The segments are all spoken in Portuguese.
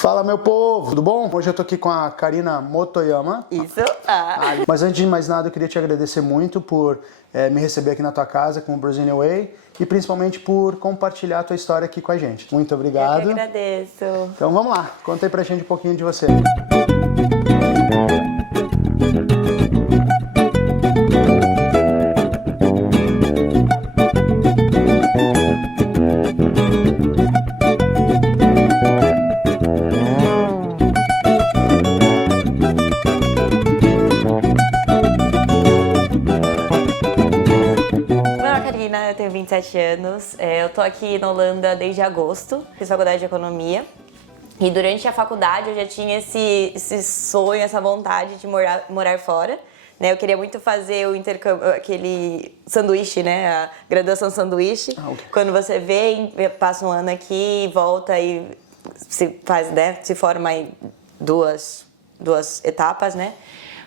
Fala, meu povo, tudo bom? Hoje eu tô aqui com a Karina Motoyama. Isso. Mas antes de mais nada, eu queria te agradecer muito por me receber aqui na tua casa com o Brazilian Way e principalmente por compartilhar a tua história aqui com a gente. Muito obrigado. Eu que agradeço. Então vamos lá, conta aí pra gente um pouquinho de você. Eu tenho 27 anos, eu tô aqui na Holanda desde agosto, fiz faculdade de economia e durante a faculdade eu já tinha esse sonho, essa vontade de morar fora, né? Eu queria muito fazer o intercâmbio, aquele sanduíche, né? A graduação sanduíche, Okay. Quando você vem, passa um ano aqui, volta e se faz, né? Se forma em duas etapas, né?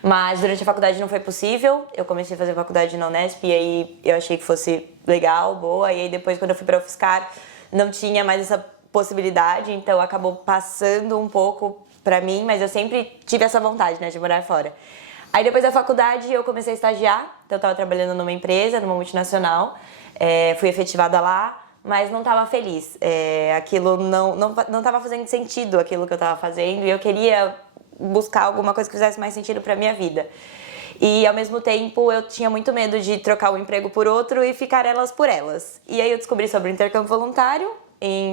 Mas durante a faculdade não foi possível, eu comecei a fazer faculdade na Unesp e aí eu achei que fosse legal, boa, e aí depois quando eu fui para a UFSCar não tinha mais essa possibilidade, então acabou passando um pouco para mim, mas eu sempre tive essa vontade, né, de morar fora. Aí depois da faculdade eu comecei a estagiar, então eu estava trabalhando numa empresa, numa multinacional, fui efetivada lá, mas não estava feliz, aquilo não estava fazendo sentido, aquilo que eu estava fazendo, e eu queria buscar alguma coisa que fizesse mais sentido para minha vida. E ao mesmo tempo eu tinha muito medo de trocar um emprego por outro e ficar elas por elas. E aí eu descobri sobre o intercâmbio voluntário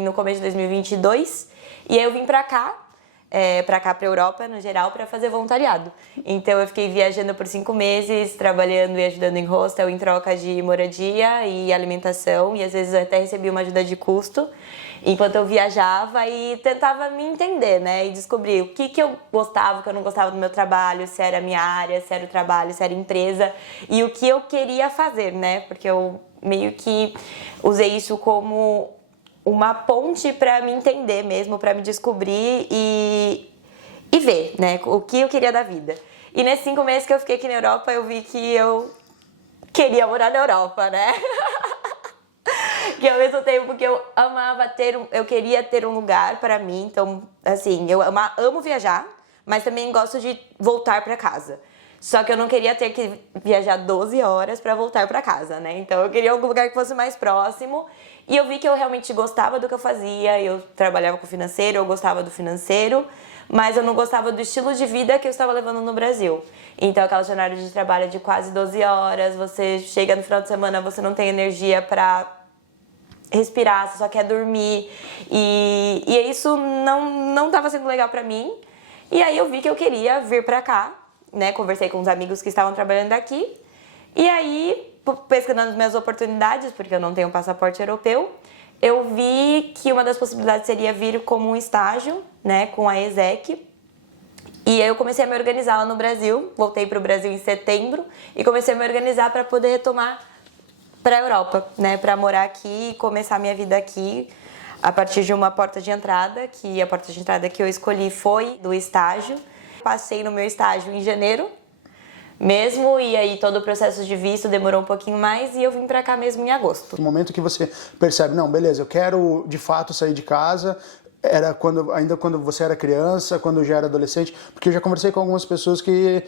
no começo de 2022 e aí eu vim pra cá pra Europa no geral, para fazer voluntariado. Então eu fiquei viajando por 5 meses, trabalhando e ajudando em hostel em troca de moradia e alimentação, e às vezes eu até recebi uma ajuda de custo enquanto eu viajava e tentava me entender, né, e descobrir o que eu gostava, o que eu não gostava do meu trabalho, se era a minha área, se era o trabalho, se era a empresa, e o que eu queria fazer, né, porque eu meio que usei isso como uma ponte para me entender mesmo, para me descobrir e ver, né, o que eu queria da vida. E nesses 5 meses que eu fiquei aqui na Europa, eu vi que eu queria morar na Europa, né? Que ao mesmo tempo que eu amava eu queria ter um lugar para mim, então, assim, eu amo viajar, mas também gosto de voltar para casa. Só que eu não queria ter que viajar 12 horas para voltar para casa, né? Então eu queria um lugar que fosse mais próximo. E eu vi que eu realmente gostava do que eu fazia, eu trabalhava com financeiro, eu gostava do financeiro, mas eu não gostava do estilo de vida que eu estava levando no Brasil. Então aquela jornada de trabalho de quase 12 horas, você chega no final de semana, você não tem energia para respirar, você só quer dormir. E isso não estava sendo legal para mim. E aí eu vi que eu queria vir para cá, né? Conversei com uns amigos que estavam trabalhando aqui. E aí, pesquisando as minhas oportunidades, porque eu não tenho passaporte europeu, eu vi que uma das possibilidades seria vir como um estágio, né, com a ESEC. E aí eu comecei a me organizar lá no Brasil, voltei para o Brasil em setembro e comecei a me organizar para poder retomar para a Europa, né, para morar aqui e começar a minha vida aqui a partir de uma porta de entrada, que a porta de entrada que eu escolhi foi do estágio. Passei no meu estágio em janeiro mesmo, e aí todo o processo de visto demorou um pouquinho mais e eu vim pra cá mesmo em agosto. No momento que você percebe, não, beleza, eu quero de fato sair de casa, era ainda quando você era criança, quando já era adolescente, porque eu já conversei com algumas pessoas que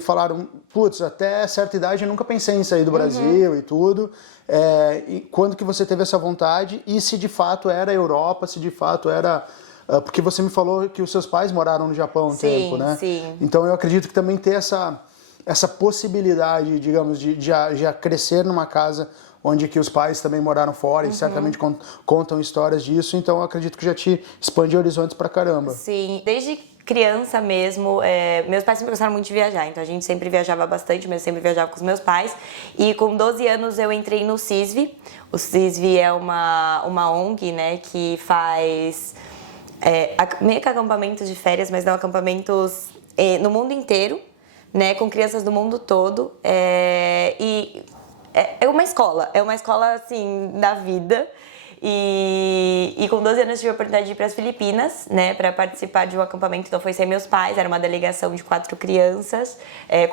falaram, putz, até certa idade eu nunca pensei em sair do Brasil e tudo. E quando que você teve essa vontade e se de fato era Europa, se de fato era... Porque você me falou que os seus pais moraram no Japão um tempo, né? Sim. Então eu acredito que também ter essa possibilidade, digamos, de já crescer numa casa onde que os pais também moraram fora e certamente contam histórias disso, então eu acredito que já te expande horizontes pra caramba. Sim, desde criança mesmo, meus pais sempre gostaram muito de viajar, então a gente sempre viajava bastante, mas eu sempre viajava com os meus pais. E com 12 anos eu entrei no CISV. O CISV é uma ONG, né, que faz meio que acampamentos de férias, mas não acampamentos no mundo inteiro, né, com crianças do mundo todo, e é uma escola assim da vida. E com 12 anos eu tive a oportunidade de ir para as Filipinas, né, para participar de um acampamento. Então foi sem meus pais, era uma delegação de 4 crianças,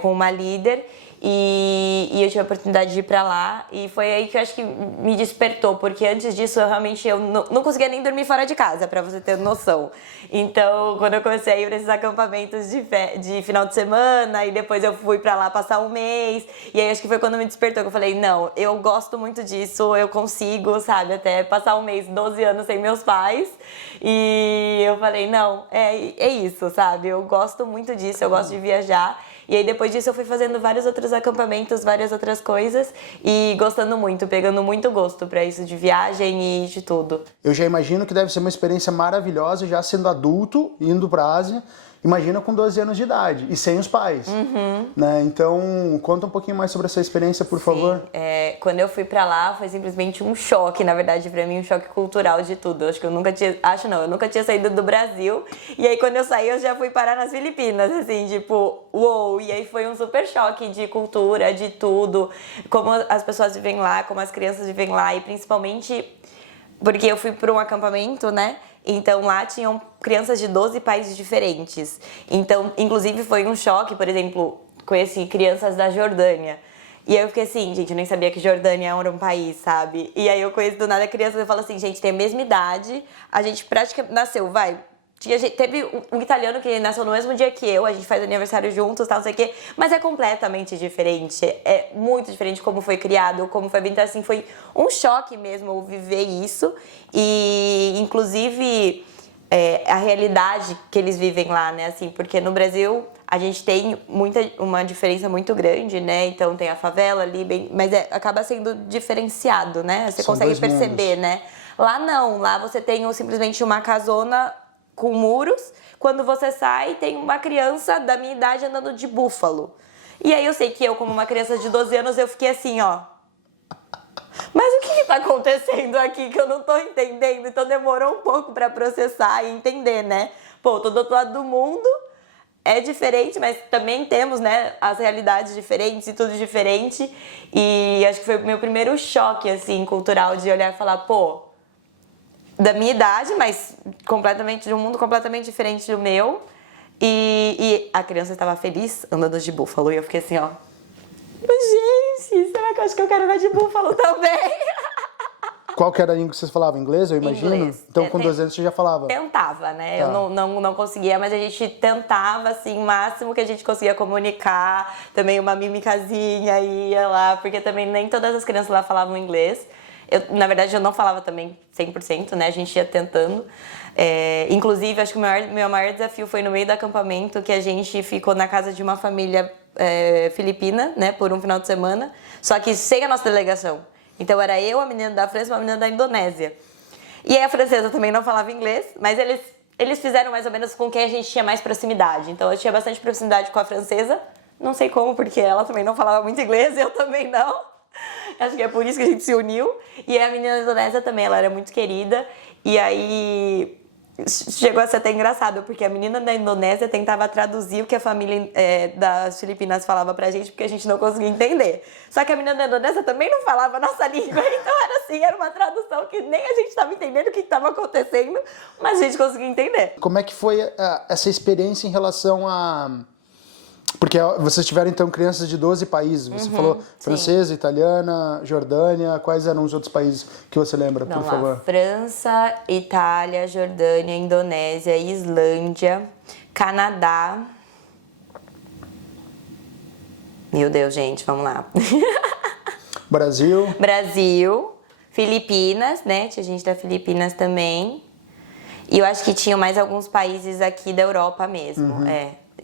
com uma líder. E eu tive a oportunidade de ir pra lá e foi aí que eu acho que me despertou, porque antes disso eu não conseguia nem dormir fora de casa, pra você ter noção. Então, quando eu comecei a ir pra esses acampamentos de final de semana e depois eu fui pra lá passar um mês, e aí acho que foi quando me despertou que eu falei, não, eu gosto muito disso, eu consigo, sabe, até passar um mês, 12 anos sem meus pais, e eu falei, não, é isso, sabe, eu gosto muito disso, eu gosto de viajar. E aí depois disso eu fui fazendo vários outros acampamentos, várias outras coisas e gostando muito, pegando muito gosto pra isso de viagem e de tudo. Eu já imagino que deve ser uma experiência maravilhosa já sendo adulto, indo pra Ásia. Imagina com 12 anos de idade e sem os pais, né? Então, conta um pouquinho mais sobre essa experiência, por favor. Quando eu fui pra lá, foi simplesmente um choque, na verdade, pra mim, um choque cultural de tudo. Eu nunca tinha saído do Brasil. E aí, quando eu saí, eu já fui parar nas Filipinas, assim, tipo, uou! E aí foi um super choque de cultura, de tudo, como as pessoas vivem lá, como as crianças vivem lá, e principalmente porque eu fui pra um acampamento, né? Então lá tinham crianças de 12 países diferentes. Então, inclusive foi um choque, por exemplo, conheci crianças da Jordânia. E aí eu fiquei assim, gente, eu nem sabia que Jordânia era um país, sabe? E aí eu conheço do nada crianças e falo assim, gente, tem a mesma idade, a gente praticamente nasceu, teve um italiano que nasceu no mesmo dia que eu, a gente faz aniversário juntos, tal, não sei o quê, mas é completamente diferente, é muito diferente como foi criado, como foi bem, então assim, foi um choque mesmo viver isso, e inclusive a realidade que eles vivem lá, né, assim, porque no Brasil a gente tem uma diferença muito grande, né, então tem a favela ali, mas acaba sendo diferenciado, né, você consegue perceber, né, lá não, lá você tem simplesmente uma casona com muros, quando você sai tem uma criança da minha idade andando de búfalo. E aí eu sei que eu, como uma criança de 12 anos, eu fiquei assim, ó. Mas o que tá acontecendo aqui que eu não tô entendendo? Então demorou um pouco pra processar e entender, né? Pô, tô do outro lado do mundo, é diferente, mas também temos, né, as realidades diferentes e tudo diferente. E acho que foi o meu primeiro choque, assim, cultural, de olhar e falar, pô, da minha idade, mas completamente de um mundo completamente diferente do meu. E a criança estava feliz andando de búfalo. E eu fiquei assim, ó. Gente, será que eu acho que eu quero andar de búfalo também? Qual que era a língua que vocês falavam? Inglês, eu imagino? Inglês. Então, com 12 anos você já falava? Tentava, né? Tá. Eu não conseguia, mas a gente tentava, assim, o máximo que a gente conseguia comunicar. Também uma mimicazinha ia lá, porque também nem todas as crianças lá falavam inglês. Na verdade, eu não falava também 100%, né? A gente ia tentando. Inclusive, acho que o meu maior desafio foi no meio do acampamento, que a gente ficou na casa de uma família filipina, né? Por um final de semana, só que sem a nossa delegação. Então, era eu, a menina da França e uma menina da Indonésia. E aí, a francesa também não falava inglês, mas eles fizeram mais ou menos com quem a gente tinha mais proximidade. Então, eu tinha bastante proximidade com a francesa. Não sei como, porque ela também não falava muito inglês, eu também não. Acho que é por isso que a gente se uniu. E a menina da Indonésia também, ela era muito querida. E aí chegou a ser até engraçado, porque a menina da Indonésia tentava traduzir o que a família das Filipinas falava pra gente, porque a gente não conseguia entender. Só que a menina da Indonésia também não falava a nossa língua, então era assim, era uma tradução que nem a gente estava entendendo o que estava acontecendo, mas a gente conseguia entender. Como é que foi essa experiência em relação a... Porque vocês tiveram, então, crianças de 12 países. Você falou francesa, sim, italiana, Jordânia. Quais eram os outros países que você lembra, por favor? França, Itália, Jordânia, Indonésia, Islândia, Canadá. Meu Deus, gente, vamos lá. Brasil, Filipinas, né? Tinha gente da Filipinas também. E eu acho que tinham mais alguns países aqui da Europa mesmo,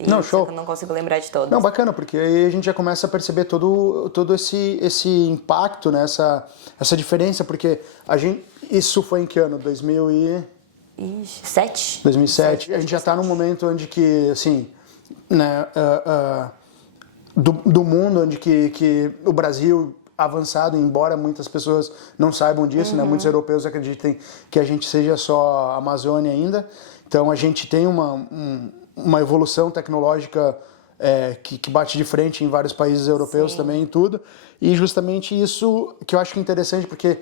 Não, show. Eu não consigo lembrar de todos. Não, bacana, porque aí a gente já começa a perceber todo esse impacto, né? Essa diferença, porque isso foi em que ano? 2007. 2007. A gente já está num momento onde que, assim, né, do mundo, onde que o Brasil avançado, embora muitas pessoas não saibam disso, né? Muitos europeus acreditem que a gente seja só Amazônia ainda. Então a gente tem uma evolução tecnológica que bate de frente em vários países europeus, sim, também, e tudo. E justamente isso que eu acho interessante, porque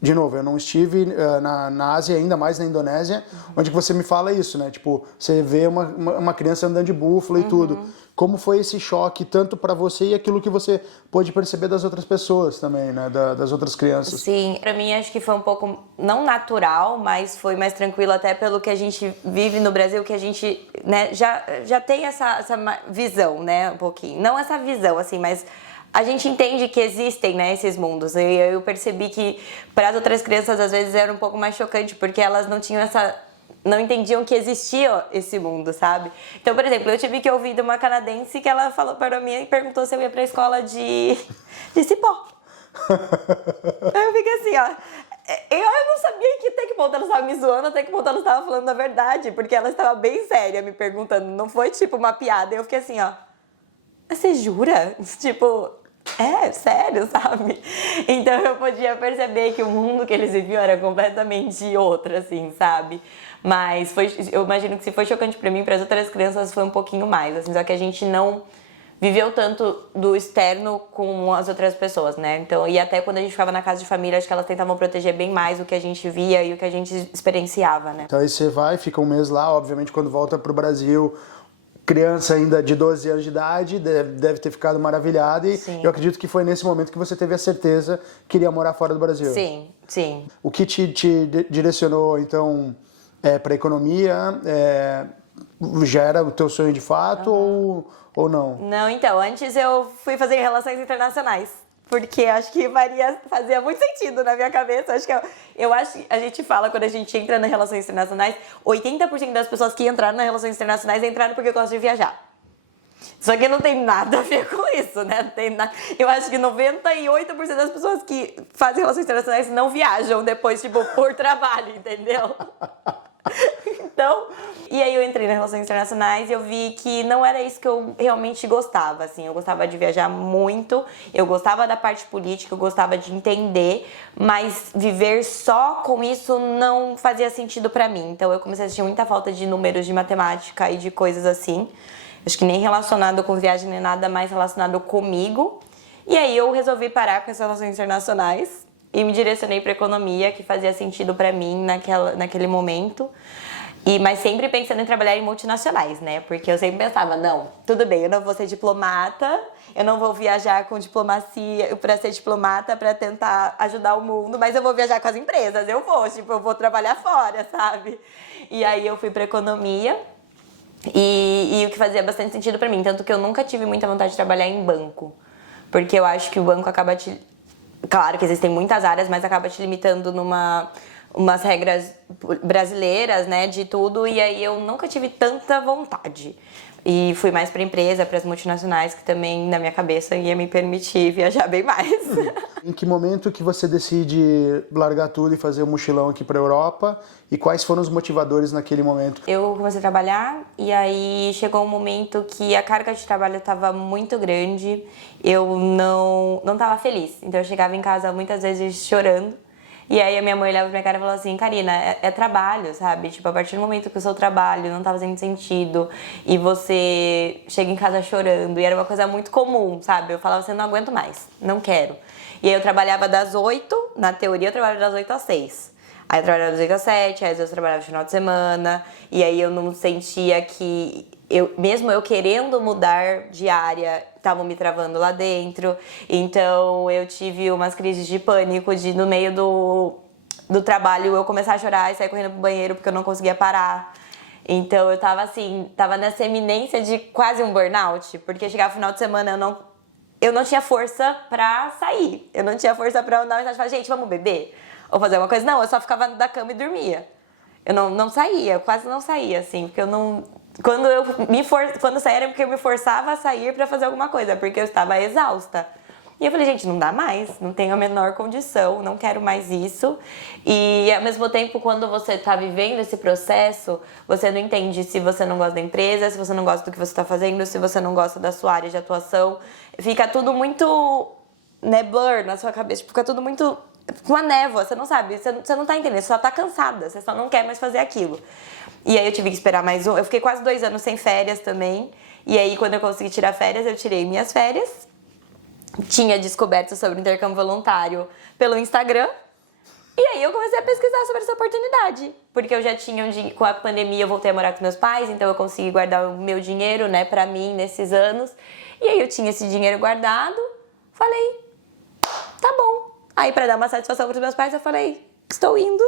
de novo, eu não estive na Ásia, ainda mais na Indonésia, onde que você me fala isso, né? Tipo, você vê uma criança andando de búfalo e tudo. Como foi esse choque, tanto para você e aquilo que você pôde perceber das outras pessoas também, né? Das outras crianças? Sim, pra mim acho que foi um pouco, não natural, mas foi mais tranquilo até pelo que a gente vive no Brasil, que a gente, né, já tem essa visão, né, um pouquinho. Não essa visão, assim, mas a gente entende que existem, né, esses mundos. E eu percebi que para as outras crianças às vezes era um pouco mais chocante, porque elas não tinham não entendiam que existia esse mundo, sabe? Então, por exemplo, eu tive que ouvir de uma canadense que ela falou para mim e perguntou se eu ia pra escola de cipó. Aí eu fiquei assim, ó. Eu não sabia em que ponto ela estava me zoando, até que ponto ela estava falando a verdade, porque ela estava bem séria me perguntando, não foi tipo uma piada. Eu fiquei assim, ó. Você jura? Tipo, sério, sabe? Então eu podia perceber que o mundo que eles viviam era completamente outro, assim, sabe? Mas eu imagino que se foi chocante pra mim, para as outras crianças foi um pouquinho mais, assim, só que a gente não viveu tanto do externo com as outras pessoas, né? Então, e até quando a gente ficava na casa de família, acho que elas tentavam proteger bem mais o que a gente via e o que a gente experienciava, né? Então aí você vai, fica um mês lá, obviamente quando volta pro Brasil, criança ainda de 12 anos de idade, deve ter ficado maravilhada e Sim. eu acredito que foi nesse momento que você teve a certeza que iria morar fora do Brasil. Sim, sim. O que te direcionou, então, para economia, já era o teu sonho de fato ou não? Não, então, antes eu fui fazer relações internacionais. Porque acho que fazia muito sentido na minha cabeça. Eu acho que a gente fala, quando a gente entra nas relações internacionais, 80% das pessoas que entraram nas relações internacionais entraram porque gostam de viajar. Só que não tem nada a ver com isso, né? Não tem nada. Eu acho que 98% das pessoas que fazem relações internacionais não viajam depois, tipo, por trabalho, entendeu? Então, e aí eu entrei nas relações internacionais e eu vi que não era isso que eu realmente gostava, assim. Eu gostava de viajar muito, eu gostava da parte política, eu gostava de entender, mas viver só com isso não fazia sentido pra mim. Então eu comecei a sentir muita falta de números, de matemática e de coisas assim. Acho que nem relacionado com viagem, nem nada mais relacionado comigo. E aí eu resolvi parar com as relações internacionais e me direcionei para economia, que fazia sentido para mim naquele momento. Mas sempre pensando em trabalhar em multinacionais, né? Porque eu sempre pensava, não, tudo bem, eu não vou ser diplomata, eu não vou viajar com diplomacia para ser diplomata, para tentar ajudar o mundo, mas eu vou viajar com as empresas, eu vou trabalhar fora, sabe? E aí eu fui para economia. E o que fazia bastante sentido pra mim, tanto que eu nunca tive muita vontade de trabalhar em banco, porque eu acho que o banco acaba claro que existem muitas áreas, mas acaba te limitando umas regras brasileiras, né, de tudo, e aí eu nunca tive tanta vontade. E fui mais para empresa, para as multinacionais, que também, na minha cabeça, ia me permitir viajar bem mais. Em que momento que você decide largar tudo e fazer um mochilão aqui para a Europa? E quais foram os motivadores naquele momento? Eu comecei a trabalhar e aí chegou um momento que a carga de trabalho estava muito grande. Eu não estava feliz. Então eu chegava em casa muitas vezes chorando. E aí a minha mãe olhava pra minha cara e falava assim, Karina, é trabalho, sabe? Tipo, a partir do momento que o seu trabalho não tá fazendo sentido e você chega em casa chorando, e era uma coisa muito comum, sabe? Eu falava assim, não aguento mais, não quero. E aí eu trabalhava das 8, na teoria eu trabalhava das 8 às 6. Aí eu trabalhava das 8 às 7, aí às vezes eu trabalhava no final de semana, e aí eu não sentia que... mesmo eu querendo mudar de área, estavam me travando lá dentro. Então eu tive umas crises de pânico no meio do trabalho eu começar a chorar e sair correndo pro banheiro porque eu não conseguia parar. Então eu tava nessa eminência de quase um burnout, porque chegava no final de semana eu não tinha força pra sair. Eu não tinha força pra mandar mensagem e falar, gente, vamos beber? Ou fazer uma coisa. Não, eu só ficava da cama e dormia. Eu não saía, eu quase não saía, assim, porque eu não... Quando eu saía era porque eu me forçava a sair pra fazer alguma coisa, porque eu estava exausta. E eu falei, gente, não dá mais, não tenho a menor condição, não quero mais isso. E ao mesmo tempo, quando você tá vivendo esse processo, você não entende se você não gosta da empresa, se você não gosta do que você tá fazendo, se você não gosta da sua área de atuação. Fica tudo muito, né, blur na sua cabeça, fica tudo muito... uma névoa, você não sabe, você não tá entendendo, você só tá cansada, você só não quer mais fazer aquilo. E aí eu tive que esperar eu fiquei quase 2 anos sem férias também, e aí quando eu consegui tirar férias, eu tirei minhas férias, tinha descoberto sobre o intercâmbio voluntário pelo Instagram, E aí eu comecei a pesquisar sobre essa oportunidade, porque eu já tinha, com a pandemia eu voltei a morar com meus pais, então eu consegui guardar o meu dinheiro, né, pra mim nesses anos. E aí eu tinha esse dinheiro guardado, falei, tá bom. Aí pra dar uma satisfação pros meus pais, eu falei, estou indo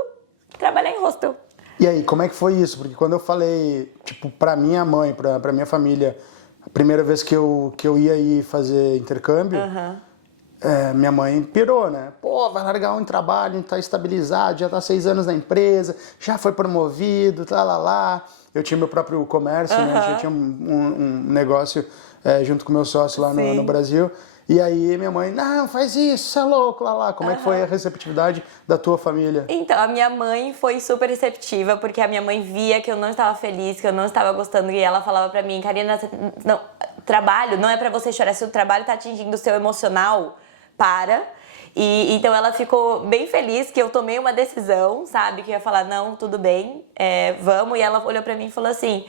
trabalhar em hostel. E aí, como é que foi isso? Porque quando eu falei, tipo, pra minha mãe, pra minha família, a primeira vez que eu ia ir fazer intercâmbio, minha mãe pirou, né? Pô, vai largar um trabalho, tá estabilizado, já tá 6 anos na empresa, já foi promovido, lá. Eu tinha meu próprio comércio, né? Eu tinha um negócio junto com meu sócio lá no Brasil. E aí minha mãe, não, faz isso, você é louco, lá. Como é que foi a receptividade da tua família? Então, a minha mãe foi super receptiva, porque a minha mãe via que eu não estava feliz, que eu não estava gostando, e ela falava pra mim, Karina, não, trabalho não é pra você chorar, se o trabalho tá atingindo o seu emocional, para. E então ela ficou bem feliz que eu tomei uma decisão, sabe, que eu ia falar, não, tudo bem, vamos, e ela olhou pra mim e falou assim,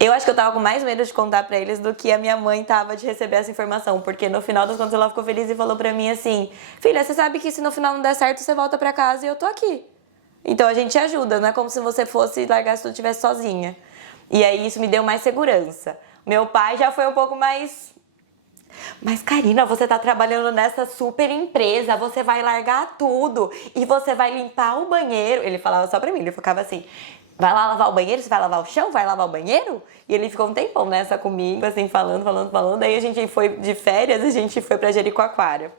eu acho que eu tava com mais medo de contar pra eles do que a minha mãe tava de receber essa informação, porque no final das contas ela ficou feliz e falou pra mim assim, filha, você sabe que se no final não der certo, você volta pra casa e eu tô aqui. Então a gente ajuda, não é como se você fosse largar se tu estivesse sozinha. E aí isso me deu mais segurança. Meu pai já foi um pouco mais... Mas Karina, você tá trabalhando nessa super empresa, você vai largar tudo e você vai limpar o banheiro. Ele falava só pra mim, ele ficava assim... Vai lá lavar o banheiro? Você vai lavar o chão? Vai lavar o banheiro? E ele ficou um tempão nessa comigo, assim, falando. Aí a gente foi de férias, a gente foi pra Jericoacoara.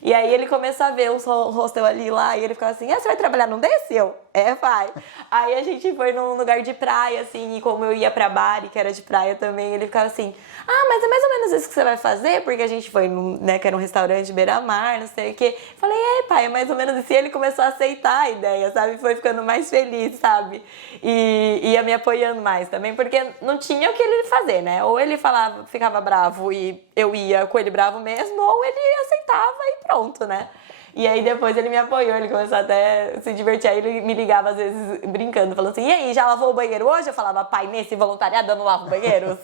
E aí ele começou a ver os hostel ali lá, e ele ficava assim, você vai trabalhar num desse? Eu, vai. Aí a gente foi num lugar de praia, assim, e como eu ia pra Bari, que era de praia também, ele ficava assim, mas é mais ou menos isso que você vai fazer? Porque a gente foi, né, que era um restaurante beira-mar, não sei o quê. Falei, pai, é mais ou menos isso. E ele começou a aceitar a ideia, sabe? Foi ficando mais feliz, sabe? E ia me apoiando mais também, porque não tinha o que ele fazer, né? Ou ele falava, ficava bravo e eu ia com ele bravo mesmo, ou ele aceitava e pronto, né? E aí depois ele me apoiou, ele começou até a se divertir, aí ele me ligava às vezes brincando, falando assim, e aí, já lavou o banheiro hoje? Eu falava, pai, nesse voluntariado eu não lavo banheiros.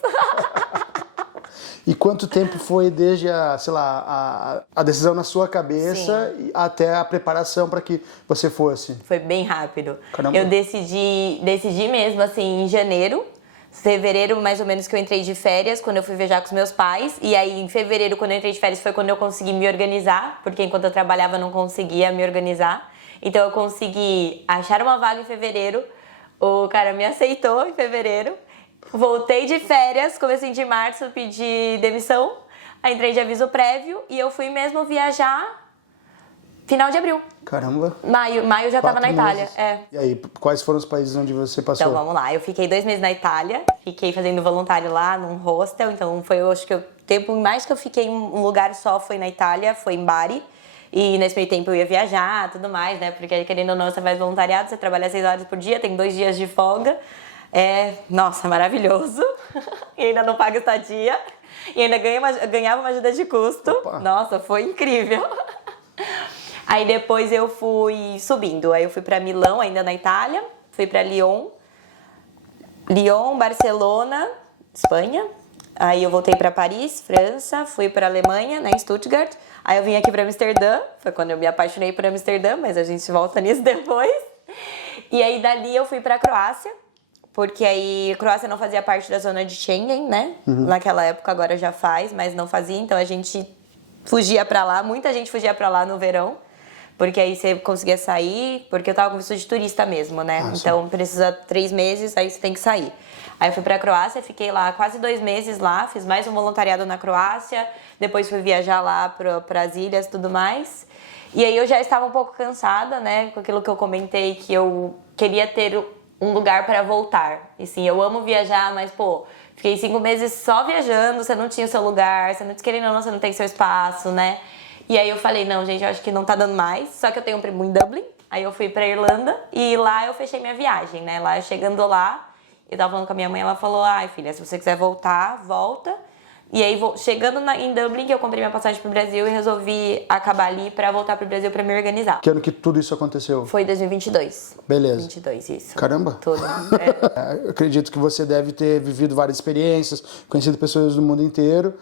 E quanto tempo foi desde a decisão na sua cabeça até a preparação para que você fosse? Foi bem rápido. Caramba. Eu decidi mesmo, assim, em janeiro. Fevereiro, mais ou menos, que eu entrei de férias, quando eu fui viajar com os meus pais. E aí, em fevereiro, quando eu entrei de férias, foi quando eu consegui me organizar. Porque enquanto eu trabalhava, eu não conseguia me organizar. Então, eu consegui achar uma vaga em fevereiro. O cara me aceitou em fevereiro. Voltei de férias, comecinho de março, pedi demissão. Aí entrei de aviso prévio e eu fui mesmo viajar final de abril. Caramba. Maio já tava na Itália. E aí, quais foram os países onde você passou? Então vamos lá, eu fiquei 2 meses na Itália, fiquei fazendo voluntário lá num hostel, então foi, eu acho que o tempo mais que eu fiquei em um lugar só foi na Itália, foi em Bari. E nesse meio tempo eu ia viajar, tudo mais, né? Porque querendo ou não, você faz voluntariado, você trabalha 6 horas por dia, tem 2 dias de folga. Nossa, maravilhoso. E ainda não paga estadia. E ainda ganhava uma ajuda de custo. Opa. Nossa, foi incrível. Aí depois eu fui subindo. Aí eu fui pra Milão, ainda na Itália. Fui pra Lyon, Barcelona, Espanha. Aí eu voltei pra Paris, França. Fui pra Alemanha, né, em Stuttgart. Aí eu vim aqui pra Amsterdã. Foi quando eu me apaixonei por Amsterdã, mas a gente volta nisso depois. E aí dali eu fui pra Croácia. Porque aí a Croácia não fazia parte da zona de Schengen, né? Naquela época, agora já faz, mas não fazia. Então a gente fugia pra lá, muita gente fugia pra lá no verão. Porque aí você conseguia sair, porque eu tava com visto de turista mesmo, né? Então precisa 3 meses, aí você tem que sair. Aí eu fui pra Croácia, fiquei lá quase 2 meses lá, fiz mais um voluntariado na Croácia. Depois fui viajar lá pras ilhas e tudo mais. E aí eu já estava um pouco cansada, né? Com aquilo que eu comentei, que eu queria ter um lugar para voltar. E sim, eu amo viajar, mas, fiquei 5 meses só viajando, você não tinha o seu lugar, você não querendo ou não, você não tem seu espaço, né? E aí eu falei, não, gente, eu acho que não tá dando mais. Só que eu tenho um primo em Dublin, aí eu fui pra Irlanda e lá eu fechei minha viagem, né? Lá, chegando lá, eu tava falando com a minha mãe, ela falou, filha, se você quiser voltar, volta. E aí, chegando em Dublin, que eu comprei minha passagem pro Brasil e resolvi acabar ali pra voltar pro Brasil pra me organizar. Que ano que tudo isso aconteceu? Foi 2022. Beleza. 22, isso. Caramba. Tudo. Eu acredito que você deve ter vivido várias experiências, conhecido pessoas do mundo inteiro.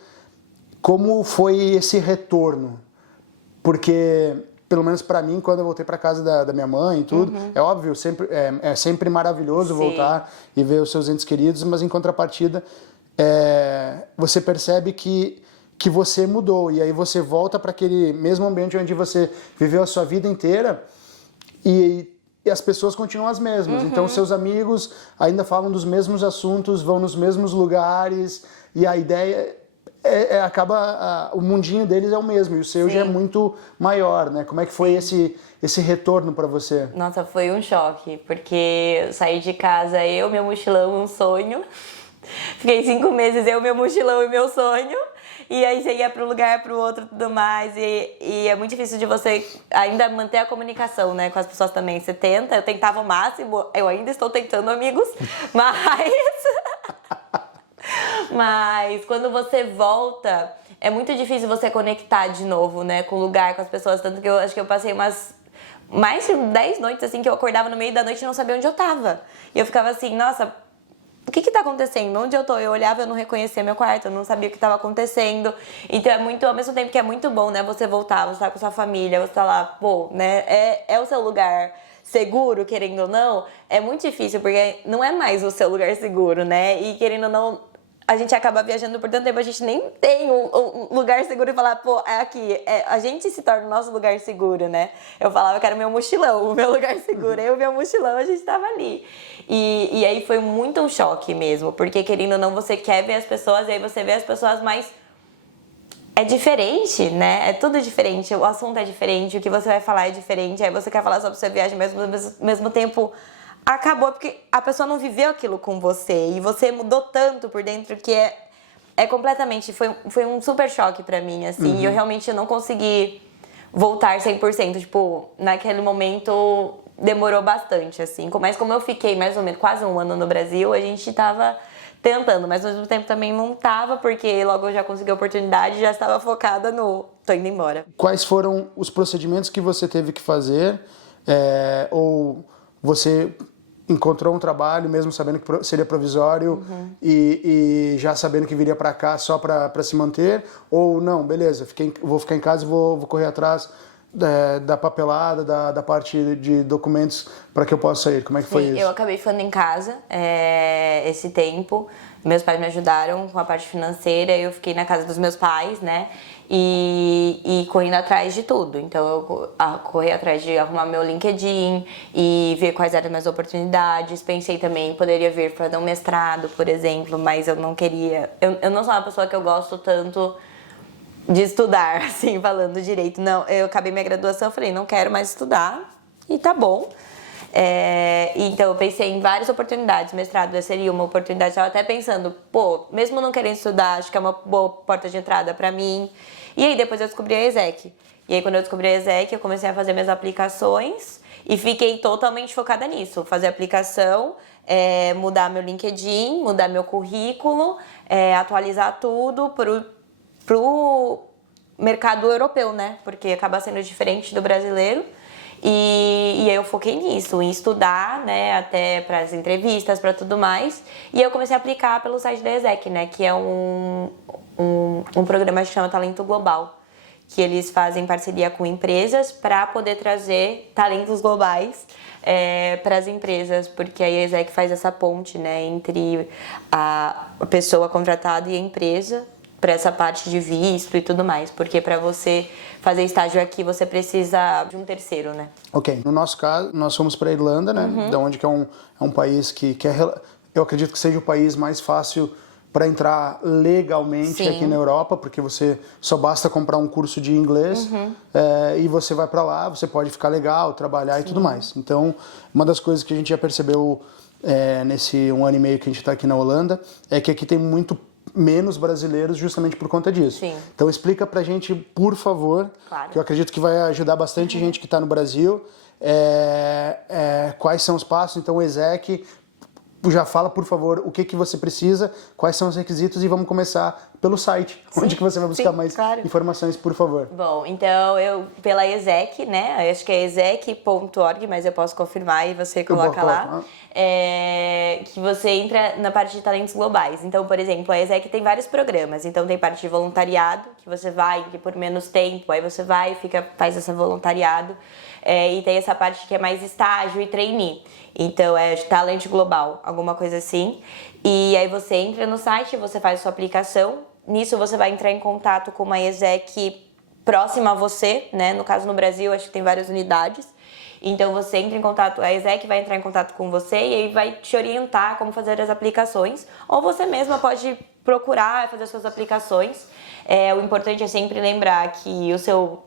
Como foi esse retorno? Porque pelo menos para mim, quando eu voltei para casa da minha mãe e tudo, é óbvio, é sempre maravilhoso Sim. voltar e ver os seus entes queridos, mas em contrapartida, você percebe que você mudou, e aí você volta para aquele mesmo ambiente onde você viveu a sua vida inteira e as pessoas continuam as mesmas. Então, seus amigos ainda falam dos mesmos assuntos, vão nos mesmos lugares, e a ideia o mundinho deles é o mesmo, e o seu já é muito maior, né? Como é que foi esse retorno para você? Nossa, foi um choque, porque eu saí de casa, eu, meu mochilão, um sonho. Fiquei 5 meses, eu, meu mochilão e meu sonho. E aí você ia para um lugar, para o outro e tudo mais. E é muito difícil de você ainda manter a comunicação, né, com as pessoas também. Você tenta, eu tentava o máximo, eu ainda estou tentando, amigos, mas quando você volta, é muito difícil você conectar de novo, né, com o lugar, com as pessoas. Tanto que eu acho que eu passei mais de 10 noites, assim, que eu acordava no meio da noite e não sabia onde eu tava. E eu ficava assim, nossa, o que tá acontecendo? Onde eu tô? Eu olhava, eu não reconhecia meu quarto, eu não sabia o que tava acontecendo. Então é muito, ao mesmo tempo que é muito bom, né, você voltar, você tá com sua família, você tá lá, pô, né, é o seu lugar seguro, querendo ou não, é muito difícil, porque não é mais o seu lugar seguro, né, e querendo ou não, a gente acaba viajando por tanto tempo, a gente nem tem um lugar seguro e falar, pô, é aqui. A gente se torna o nosso lugar seguro, né? Eu falava que era o meu mochilão, o meu lugar seguro. Eu e o meu mochilão, a gente tava ali. E aí foi muito um choque mesmo, porque querendo ou não, você quer ver as pessoas, e aí você vê as pessoas mais... É diferente, né? É tudo diferente, o assunto é diferente, o que você vai falar é diferente, aí você quer falar sobre sua viagem, mas ao mesmo tempo... Acabou porque a pessoa não viveu aquilo com você e você mudou tanto por dentro que é completamente... Foi um super choque pra mim, assim, e eu realmente não consegui voltar 100%. Tipo, naquele momento demorou bastante, assim. Mas como eu fiquei mais ou menos quase um ano no Brasil, a gente tava tentando, mas ao mesmo tempo também não tava, porque logo eu já consegui a oportunidade e já estava focada no... Tô indo embora. Quais foram os procedimentos que você teve que fazer, ou você... encontrou um trabalho, mesmo sabendo que seria provisório e já sabendo que viria para cá só para se manter? Ou não, beleza, vou ficar em casa e vou correr atrás da papelada, da parte de documentos para que eu possa sair? Como é que foi isso? Eu acabei ficando em casa esse tempo. Meus pais me ajudaram com a parte financeira, eu fiquei na casa dos meus pais, né? E correndo atrás de tudo. Então eu corri atrás de arrumar meu LinkedIn e ver quais eram as minhas oportunidades. Pensei também que poderia vir para dar um mestrado, por exemplo, mas eu não queria. Eu não sou uma pessoa que eu gosto tanto de estudar, assim, falando direito. Não, eu acabei minha graduação, falei, não quero mais estudar e tá bom. Então eu pensei em várias oportunidades, mestrado seria uma oportunidade, estava até pensando, pô, mesmo não querendo estudar, acho que é uma boa porta de entrada pra mim. E aí depois eu descobri a ESEC. E aí quando eu descobri a ESEC, eu comecei a fazer minhas aplicações e fiquei totalmente focada nisso, fazer aplicação, mudar meu LinkedIn, mudar meu currículo, atualizar tudo pro mercado europeu, né? Porque acaba sendo diferente do brasileiro. E aí eu foquei nisso, em estudar, né, até para as entrevistas, para tudo mais. E eu comecei a aplicar pelo site da ESEC, né, que é um programa que chama Talento Global, que eles fazem parceria com empresas para poder trazer talentos globais para as empresas, porque a ESEC faz essa ponte, né, entre a pessoa contratada e a empresa, para essa parte de visto e tudo mais, porque para você fazer estágio aqui você precisa de um terceiro, né? Ok, no nosso caso, nós fomos para a Irlanda, né? Da onde que é um país que eu acredito que seja o país mais fácil para entrar legalmente Sim. aqui na Europa, porque você só basta comprar um curso de inglês e você vai para lá, você pode ficar legal, trabalhar e tudo mais. Então, uma das coisas que a gente já percebeu nesse 1 ano e meio que a gente está aqui na Holanda é que aqui tem muito menos brasileiros justamente por conta disso. Sim. Então explica pra gente, por favor, Claro. que eu acredito que vai ajudar bastante gente que está no Brasil, quais são os passos. Então o ESEC, já fala, por favor, o que você precisa, quais são os requisitos e vamos começar pelo site. Sim, onde que você vai buscar sim, mais claro. informações, por favor. Bom, então eu, pela ESEC, né, eu acho que é exec.org, mas eu posso confirmar e você coloca lá, que você entra na parte de talentos globais. Então, por exemplo, a ESEC tem vários programas, então tem parte de voluntariado, que você vai, que por menos tempo, aí você vai e faz esse voluntariado, e tem essa parte que é mais estágio e trainee. Então, é talento global, alguma coisa assim. E aí você entra no site, você faz a sua aplicação. Nisso você vai entrar em contato com uma ESEC próxima a você, né? No caso, no Brasil, acho que tem várias unidades. Então, você entra em contato, a ESEC vai entrar em contato com você e aí vai te orientar como fazer as aplicações. Ou você mesma pode procurar fazer as suas aplicações. O importante é sempre lembrar que o seu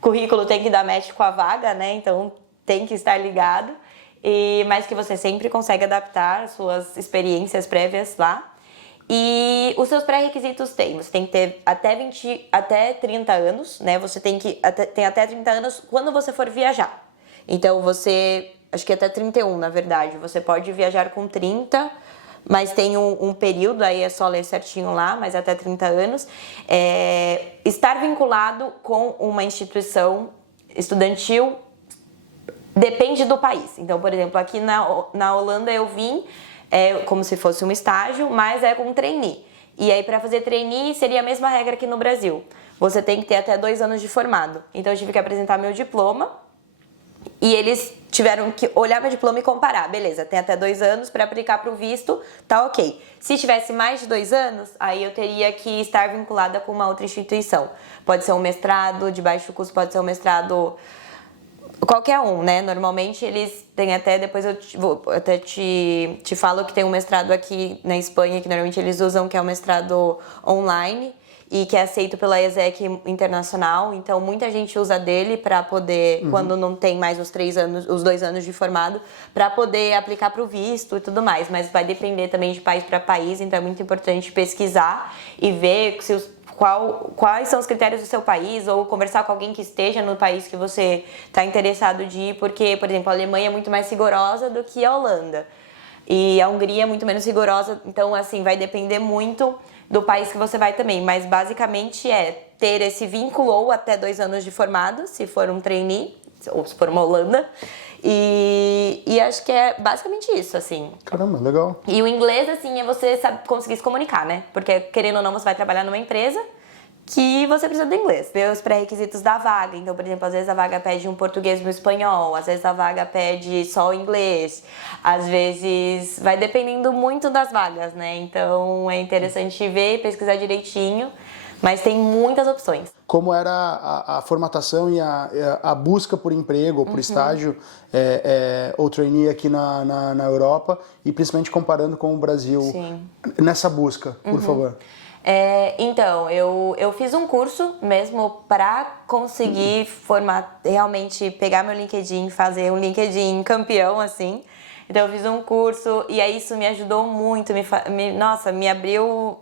currículo tem que dar match com a vaga, né? Então, tem que estar ligado. Mas que você sempre consegue adaptar as suas experiências prévias lá. E os seus pré-requisitos você tem que ter até 30 anos, né? Você tem até 30 anos quando você for viajar. Então acho que até 31, na verdade, você pode viajar com 30, mas tem um período, aí é só ler certinho lá, mas até 30 anos. Estar vinculado com uma instituição estudantil depende do país. Então, por exemplo, aqui na Holanda eu vim como se fosse um estágio, mas com um trainee. E aí, para fazer trainee, seria a mesma regra aqui no Brasil. Você tem que ter até 2 anos de formado. Então, eu tive que apresentar meu diploma e eles tiveram que olhar meu diploma e comparar. Beleza, tem até 2 anos para aplicar para o visto, tá ok. Se tivesse mais de 2 anos, aí eu teria que estar vinculada com uma outra instituição. Pode ser um mestrado de baixo custo, pode ser um mestrado... Qualquer um, né? Normalmente eles têm até, depois eu até te falo que tem um mestrado aqui na Espanha, que normalmente eles usam, que é um mestrado online e que é aceito pela ESEC internacional. Então, muita gente usa dele para poder, quando não tem mais os 2 anos de formado, para poder aplicar para o visto e tudo mais. Mas vai depender também de país para país, então é muito importante pesquisar e ver se quais são os critérios do seu país, ou conversar com alguém que esteja no país que você está interessado de ir, porque, por exemplo, a Alemanha é muito mais rigorosa do que a Holanda. E a Hungria é muito menos rigorosa, então, assim, vai depender muito do país que você vai também. Mas, basicamente, ter esse vínculo ou até 2 anos de formado, se for um trainee, ou se for uma Holanda. E acho que é basicamente isso, assim. Caramba, legal. E o inglês, assim, é você conseguir se comunicar, né? Porque, querendo ou não, você vai trabalhar numa empresa que você precisa do inglês. Ver os pré-requisitos da vaga. Então, por exemplo, às vezes a vaga pede um português no espanhol, às vezes a vaga pede só o inglês, às vezes vai dependendo muito das vagas, né? Então, é interessante ver, pesquisar direitinho, mas tem muitas opções. Como era a formatação e a busca por emprego ou por estágio ou trainee aqui na Europa, e principalmente comparando com o Brasil. Sim. Nessa busca, por favor. Então, eu fiz um curso mesmo para conseguir realmente pegar meu LinkedIn, fazer um LinkedIn campeão, assim. Então, eu fiz um curso e aí isso me ajudou muito, me abriu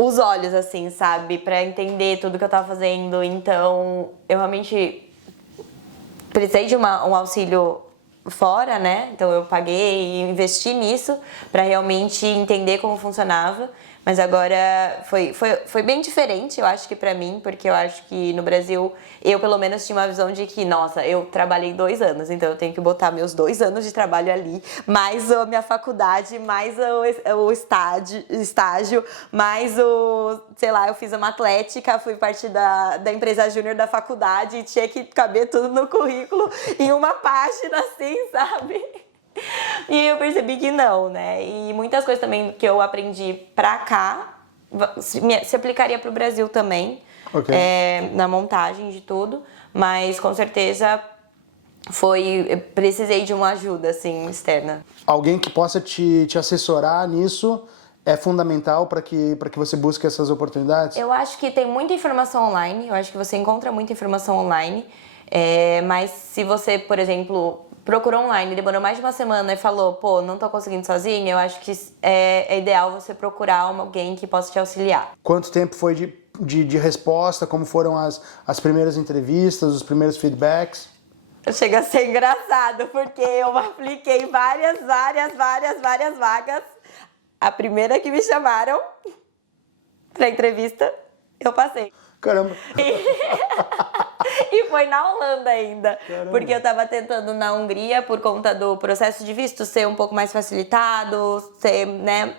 os olhos, assim, sabe? Pra entender tudo que eu tava fazendo. Então, eu realmente precisei de um auxílio fora, né? Então, eu paguei e investi nisso pra realmente entender como funcionava. Mas agora foi bem diferente, eu acho que pra mim, porque eu acho que no Brasil, eu pelo menos tinha uma visão de que, nossa, eu trabalhei 2 anos, então eu tenho que botar meus 2 anos de trabalho ali, mais a minha faculdade, mais o estágio, mais sei lá, eu fiz uma atlética, fui parte da empresa júnior da faculdade e tinha que caber tudo no currículo em uma página assim, sabe? E eu percebi que não, né? E muitas coisas também que eu aprendi pra cá se aplicaria pro Brasil também, na montagem de tudo, mas com certeza eu precisei de uma ajuda, assim, externa. Alguém que possa te assessorar nisso é fundamental para que você busque essas oportunidades? Eu acho que tem muita informação online, eu acho que você encontra muita informação online, mas se você, por exemplo, procurou online, demorou mais de uma semana e falou, pô, não tô conseguindo sozinha, eu acho que é ideal você procurar alguém que possa te auxiliar. Quanto tempo foi de resposta? Como foram as primeiras entrevistas, os primeiros feedbacks? Chega a ser engraçado, porque eu apliquei várias vagas. A primeira que me chamaram pra entrevista, eu passei. Caramba. E foi na Holanda ainda. Caramba. Porque eu tava tentando na Hungria por conta do processo de visto ser um pouco mais facilitado, ser, né,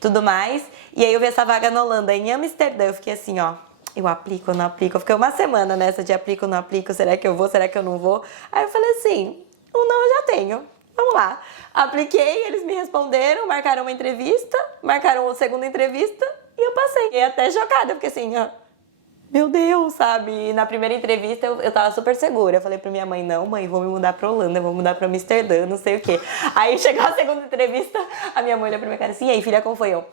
tudo mais. E aí eu vi essa vaga na Holanda, em Amsterdã. Eu fiquei assim, ó, eu aplico ou não aplico? Eu fiquei uma semana nessa de aplico ou não aplico, será que eu vou, será que eu não vou? Aí eu falei assim, o não eu já tenho. Vamos lá. Apliquei, eles me responderam, marcaram uma entrevista, marcaram a segunda entrevista e eu passei. Fiquei até chocada, porque assim, ó, meu Deus, sabe? E na primeira entrevista eu tava super segura. Eu falei pra minha mãe, não, mãe, vou me mudar pra Holanda, vou mudar pra Amsterdã, não sei o quê. Aí chegou a segunda entrevista, a minha mãe olhou pra minha cara assim, e aí, filha, como foi? Eu,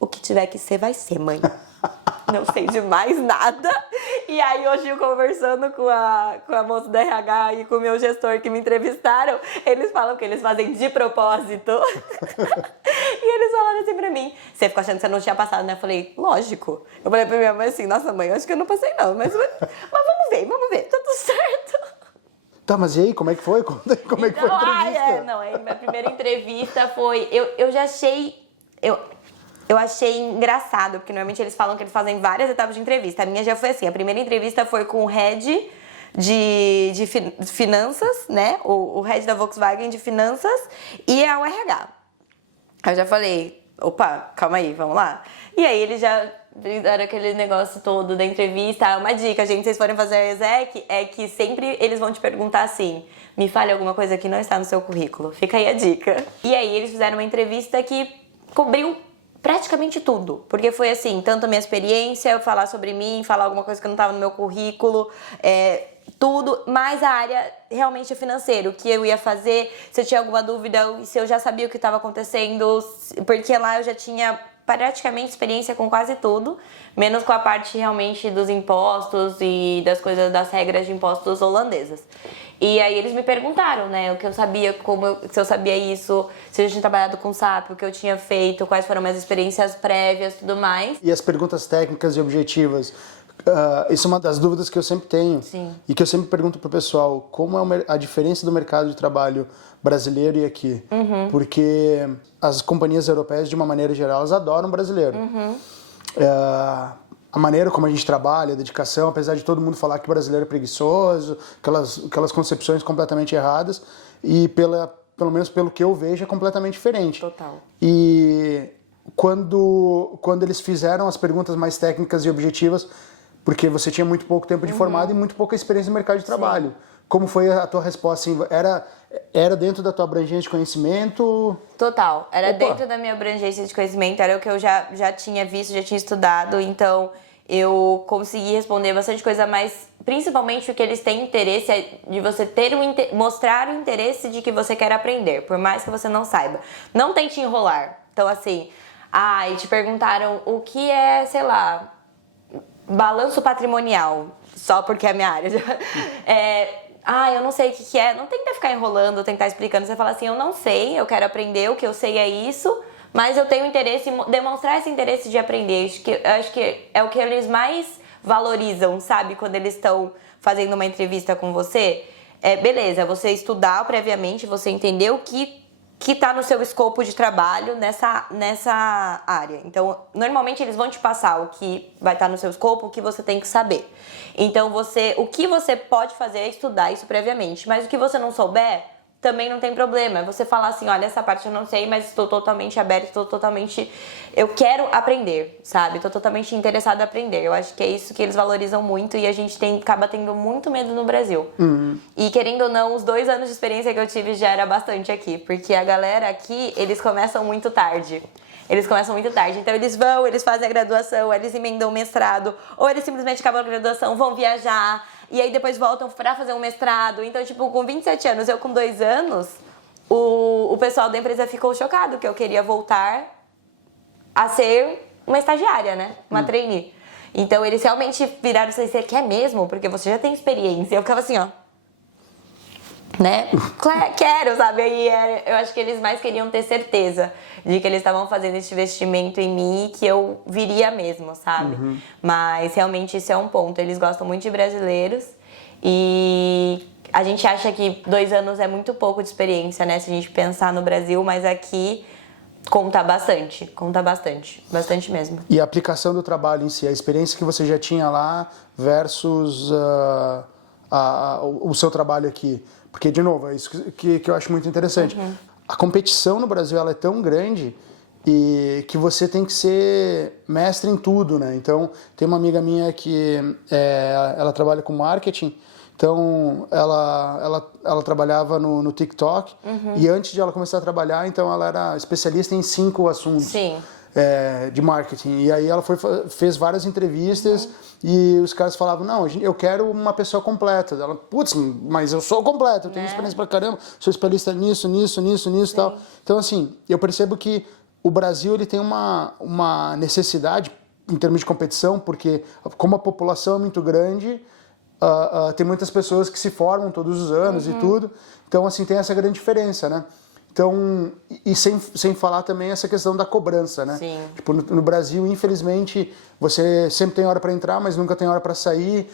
o que tiver que ser, vai ser, mãe. Não sei de mais nada. E aí hoje eu conversando com a moça da RH e com o meu gestor que me entrevistaram, eles falam que eles fazem de propósito. E eles falaram assim pra mim, você ficou achando que você não tinha passado, né? Eu falei, lógico. Eu falei pra minha mãe assim, nossa mãe, eu acho que eu não passei não, mas vamos ver, tá tudo certo. Tá, mas e aí, como é que foi? Como é que foi a entrevista? Aí minha primeira entrevista foi, eu já achei, eu achei engraçado, porque normalmente eles falam que eles fazem várias etapas de entrevista. A minha já foi assim, a primeira entrevista foi com o head de finanças, né? O head da Volkswagen de finanças e a RH. Eu já falei, opa, calma aí, vamos lá. E aí eles já deram aquele negócio todo da entrevista. Uma dica, gente, se vocês forem fazer a exec, é que sempre eles vão te perguntar assim, me fale alguma coisa que não está no seu currículo. Fica aí a dica. E aí eles fizeram uma entrevista que cobriu praticamente tudo, porque foi assim, tanto a minha experiência, falar sobre mim, falar alguma coisa que não estava no meu currículo, tudo, mais a área realmente financeira, o que eu ia fazer, se eu tinha alguma dúvida, se eu já sabia o que estava acontecendo, porque lá eu já tinha praticamente experiência com quase tudo, menos com a parte realmente dos impostos e das coisas, das regras de impostos holandesas. E aí eles me perguntaram, né, o que eu sabia, se eu sabia isso, se eu tinha trabalhado com SAP, o que eu tinha feito, quais foram minhas experiências prévias, tudo mais. E as perguntas técnicas e objetivas? Isso é uma das dúvidas que eu sempre tenho. Sim. E que eu sempre pergunto pro pessoal, como é a diferença do mercado de trabalho brasileiro e aqui? Porque as companhias europeias, de uma maneira geral, elas adoram brasileiro. A maneira como a gente trabalha, a dedicação, apesar de todo mundo falar que o brasileiro é preguiçoso, aquelas concepções completamente erradas, e pelo menos pelo que eu vejo, é completamente diferente. Total. E quando eles fizeram as perguntas mais técnicas e objetivas, porque você tinha muito pouco tempo de formado e muito pouca experiência no mercado de trabalho. Sim. Como foi a tua resposta? Assim, era dentro da tua abrangência de conhecimento? Total. Era dentro da minha abrangência de conhecimento, era o que eu já tinha visto, já tinha estudado, então eu consegui responder bastante coisa, mas principalmente o que eles têm interesse é de você mostrar o interesse de que você quer aprender, por mais que você não saiba. Não tente enrolar. Então, assim, e te perguntaram o que é, sei lá, balanço patrimonial, só porque é a minha área. Eu não sei o que é. Não tenta ficar enrolando, tentar explicando. Você fala assim, eu não sei, eu quero aprender, o que eu sei é isso, mas eu tenho interesse em demonstrar esse interesse de aprender. Acho que é o que eles mais valorizam, sabe? Quando eles estão fazendo uma entrevista com você. Beleza, você estudar previamente, você entender o que está no seu escopo de trabalho nessa área. Então, normalmente eles vão te passar o que vai estar no seu escopo, o que você tem que saber. Então, o que você pode fazer é estudar isso previamente. Mas o que você não souber, também não tem problema. É você falar assim, olha, essa parte eu não sei, mas estou totalmente aberta, eu quero aprender, sabe? Estou totalmente interessada em aprender. Eu acho que é isso que eles valorizam muito e a gente acaba tendo muito medo no Brasil. E querendo ou não, os 2 anos de experiência que eu tive já era bastante aqui, porque a galera aqui, eles começam muito tarde. Então eles fazem a graduação, eles emendam o mestrado, ou eles simplesmente acabam a graduação, vão viajar, e aí depois voltam pra fazer um mestrado. Então, tipo, com 27 anos, eu com 2 anos, o pessoal da empresa ficou chocado que eu queria voltar a ser uma estagiária, né? Uma trainee. Então, eles realmente viraram e falaram, você quer mesmo? Porque você já tem experiência. Eu ficava assim, ó. Né? Quero, sabe? Aí eu acho que eles mais queriam ter certeza de que eles estavam fazendo esse investimento em mim e que eu viria mesmo, sabe? Mas realmente isso é um ponto. Eles gostam muito de brasileiros e a gente acha que 2 anos é muito pouco de experiência, né? Se a gente pensar no Brasil, mas aqui conta bastante, bastante mesmo. E a aplicação do trabalho em si, a experiência que você já tinha lá versus o seu trabalho aqui. Porque, de novo, é isso que eu acho muito interessante. A competição no Brasil ela é tão grande e que você tem que ser mestre em tudo, né? Então, tem uma amiga minha que ela trabalha com marketing, então ela trabalhava no TikTok e antes de ela começar a trabalhar, então ela era especialista em 5 assuntos. Sim. De marketing. E aí ela fez várias entrevistas e os caras falavam, não, eu quero uma pessoa completa. Ela, putz, mas eu sou completa, eu tenho experiência pra caramba, sou especialista nisso e tal. Então, assim, eu percebo que o Brasil ele tem uma necessidade em termos de competição, porque como a população é muito grande, tem muitas pessoas que se formam todos os anos e tudo. Então, assim, tem essa grande diferença, né? Então, e sem falar também essa questão da cobrança, né? Sim. Tipo, no Brasil, infelizmente, você sempre tem hora para entrar, mas nunca tem hora para sair.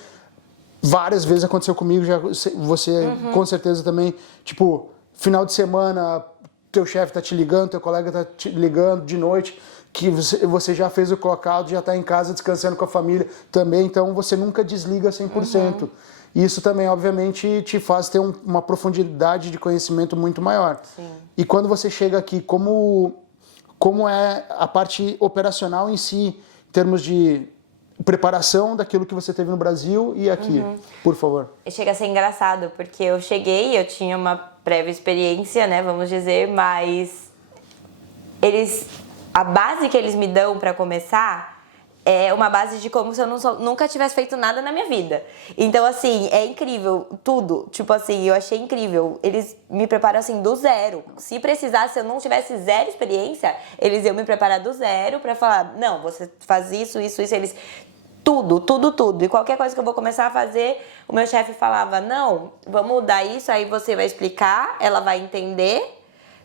Várias vezes aconteceu comigo, você com certeza também, tipo, final de semana, teu chefe tá te ligando, teu colega tá te ligando de noite, que você já fez o clock-out, já tá em casa descansando com a família também, então você nunca desliga 100%. Isso também, obviamente, te faz ter uma profundidade de conhecimento muito maior. Sim. E quando você chega aqui, como é a parte operacional em si, em termos de preparação daquilo que você teve no Brasil e aqui, por favor. Chega a ser engraçado, porque eu cheguei, eu tinha uma prévia experiência, né, vamos dizer, mas a base que eles me dão para começar é uma base de como se eu nunca tivesse feito nada na minha vida. Então, assim, é incrível, tudo. Tipo assim, eu achei incrível. Eles me preparam, assim, do zero. Se precisasse, se eu não tivesse zero experiência, eles iam me preparar do zero pra falar, não, você faz isso. Eles... Tudo. E qualquer coisa que eu vou começar a fazer, o meu chefe falava, não, vamos mudar isso, aí você vai explicar, ela vai entender.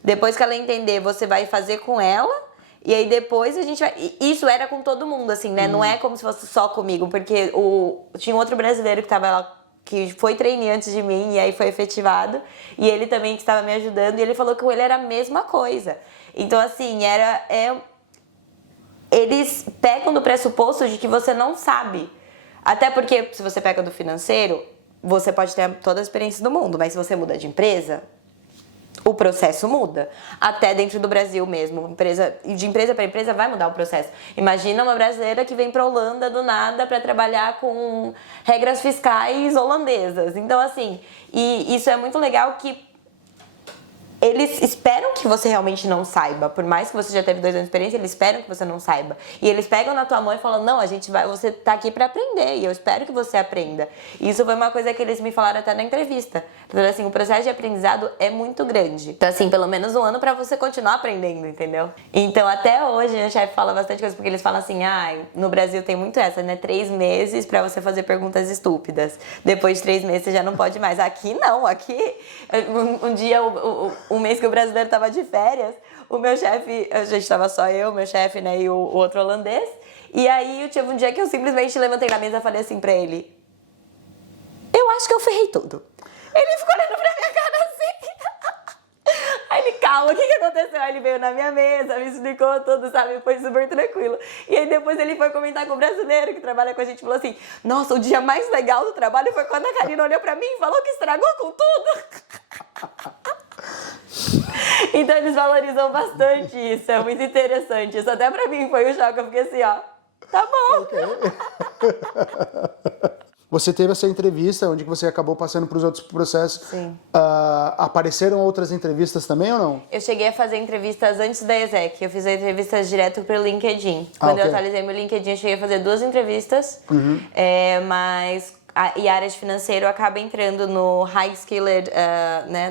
Depois que ela entender, você vai fazer com ela. E aí depois a gente vai... Isso era com todo mundo, assim, né? Não é como se fosse só comigo, porque tinha um outro brasileiro que tava lá, que foi trainee antes de mim, e aí foi efetivado. E ele também que estava me ajudando, e ele falou que com ele era a mesma coisa. Então, assim, eles pegam do pressuposto de que você não sabe. Até porque, se você pega do financeiro, você pode ter toda a experiência do mundo, mas se você muda de empresa... O processo muda, até dentro do Brasil mesmo, de empresa para empresa vai mudar o processo. Imagina uma brasileira que vem para a Holanda do nada para trabalhar com regras fiscais holandesas. Então, assim, e isso é muito legal que eles esperam que você realmente não saiba, por mais que você já teve 2 anos de experiência, eles esperam que você não saiba. E eles pegam na tua mão e falam, não, você tá aqui pra aprender, e eu espero que você aprenda. E isso foi uma coisa que eles me falaram até na entrevista. Então, assim, o processo de aprendizado é muito grande. Então, assim, pelo menos 1 ano pra você continuar aprendendo, entendeu? Então, até hoje, meu chefe fala bastante coisa, porque eles falam assim, no Brasil tem muito essa, né? 3 meses pra você fazer perguntas estúpidas. Depois de 3 meses, você já não pode mais. Aqui, não. Aqui, um dia, um mês que o brasileiro tava de férias, o meu chefe, a gente tava só eu, meu chefe, né, e o outro holandês, e aí eu tive um dia que eu simplesmente levantei na mesa e falei assim pra ele, eu acho que eu ferrei tudo. Ele ficou olhando pra minha cara assim, aí ele, calma, o que aconteceu? Aí ele veio na minha mesa, me explicou tudo, sabe, foi super tranquilo. E aí depois ele foi comentar com o brasileiro que trabalha com a gente, falou assim, nossa, o dia mais legal do trabalho foi quando a Karina olhou pra mim e falou que estragou com tudo. Então eles valorizam bastante isso, é muito interessante. Isso até pra mim foi um choque, eu fiquei assim, ó, tá bom. Okay. Você teve essa entrevista onde você acabou passando para os outros processos. Sim. Apareceram outras entrevistas também ou não? Eu cheguei a fazer entrevistas antes da ESEC, eu fiz entrevistas direto pelo LinkedIn. Quando eu atualizei meu LinkedIn, eu cheguei a fazer 2 entrevistas, mas... E a área de financeiro acaba entrando no High Skilled, né,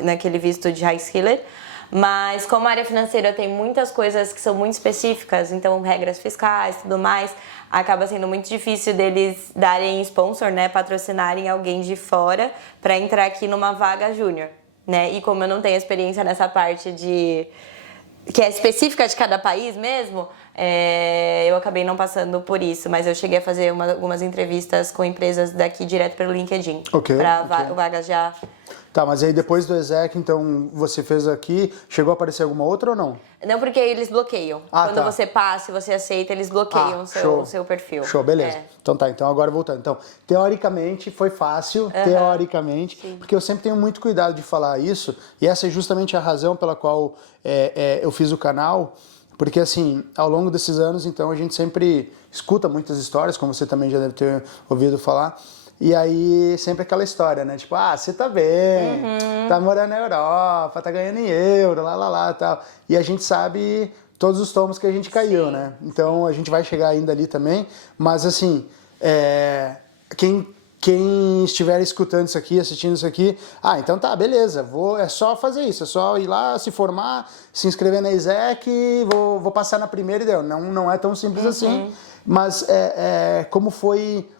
naquele visto de High Skilled. Mas como a área financeira tem muitas coisas que são muito específicas, então regras fiscais e tudo mais, acaba sendo muito difícil deles darem sponsor, né, patrocinarem alguém de fora para entrar aqui numa vaga júnior, né? E como eu não tenho experiência nessa parte que é específica de cada país mesmo, eu acabei não passando por isso, mas eu cheguei a fazer algumas entrevistas com empresas daqui direto pelo LinkedIn, para vagas já. Tá, mas aí depois do exec, então, você fez aqui, chegou a aparecer alguma outra ou não? Não, porque eles bloqueiam. Quando tá. você passa e você aceita, eles bloqueiam o seu perfil. Show, beleza. Então tá, então agora voltando. Então, teoricamente foi fácil, teoricamente, sim. Porque eu sempre tenho muito cuidado de falar isso, e essa é justamente a razão pela qual eu fiz o canal, porque assim, ao longo desses anos, então, a gente sempre escuta muitas histórias, como você também já deve ter ouvido falar. E aí, sempre aquela história, né? Tipo, você tá bem, tá morando na Europa, tá ganhando em euro, tal. E a gente sabe todos os tomos que a gente caiu, sim. Né? Então, a gente vai chegar ainda ali também. Mas, assim, quem estiver escutando isso aqui, assistindo isso aqui, então tá, beleza, é só fazer isso, é só ir lá, se formar, se inscrever na exec, vou passar na primeira e deu. Não é tão simples assim, mas como foi...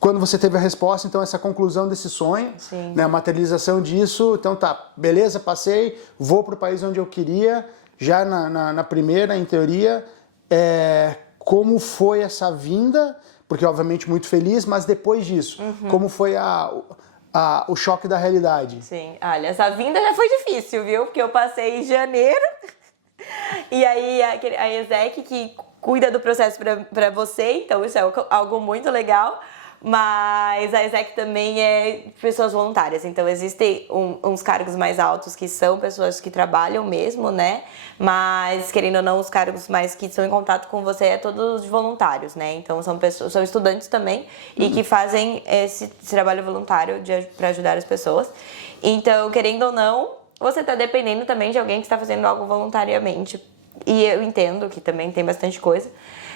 Quando você teve a resposta, então, essa conclusão desse sonho, né, a materialização disso, então tá, beleza, passei, vou para o país onde eu queria, já na primeira, em teoria, como foi essa vinda, porque obviamente muito feliz, mas depois disso, como foi o choque da realidade? Sim, olha, essa vinda já foi difícil, viu? Porque eu passei em janeiro, e aí a exec que cuida do processo para você, então isso é algo muito legal. Mas a exec também é pessoas voluntárias, então existem uns cargos mais altos que são pessoas que trabalham mesmo, né? Mas, querendo ou não, os cargos mais que estão em contato com você é todos voluntários, né? Então são estudantes também e que fazem esse trabalho voluntário para ajudar as pessoas. Então, querendo ou não, você está dependendo também de alguém que está fazendo algo voluntariamente. E eu entendo que também tem bastante coisa.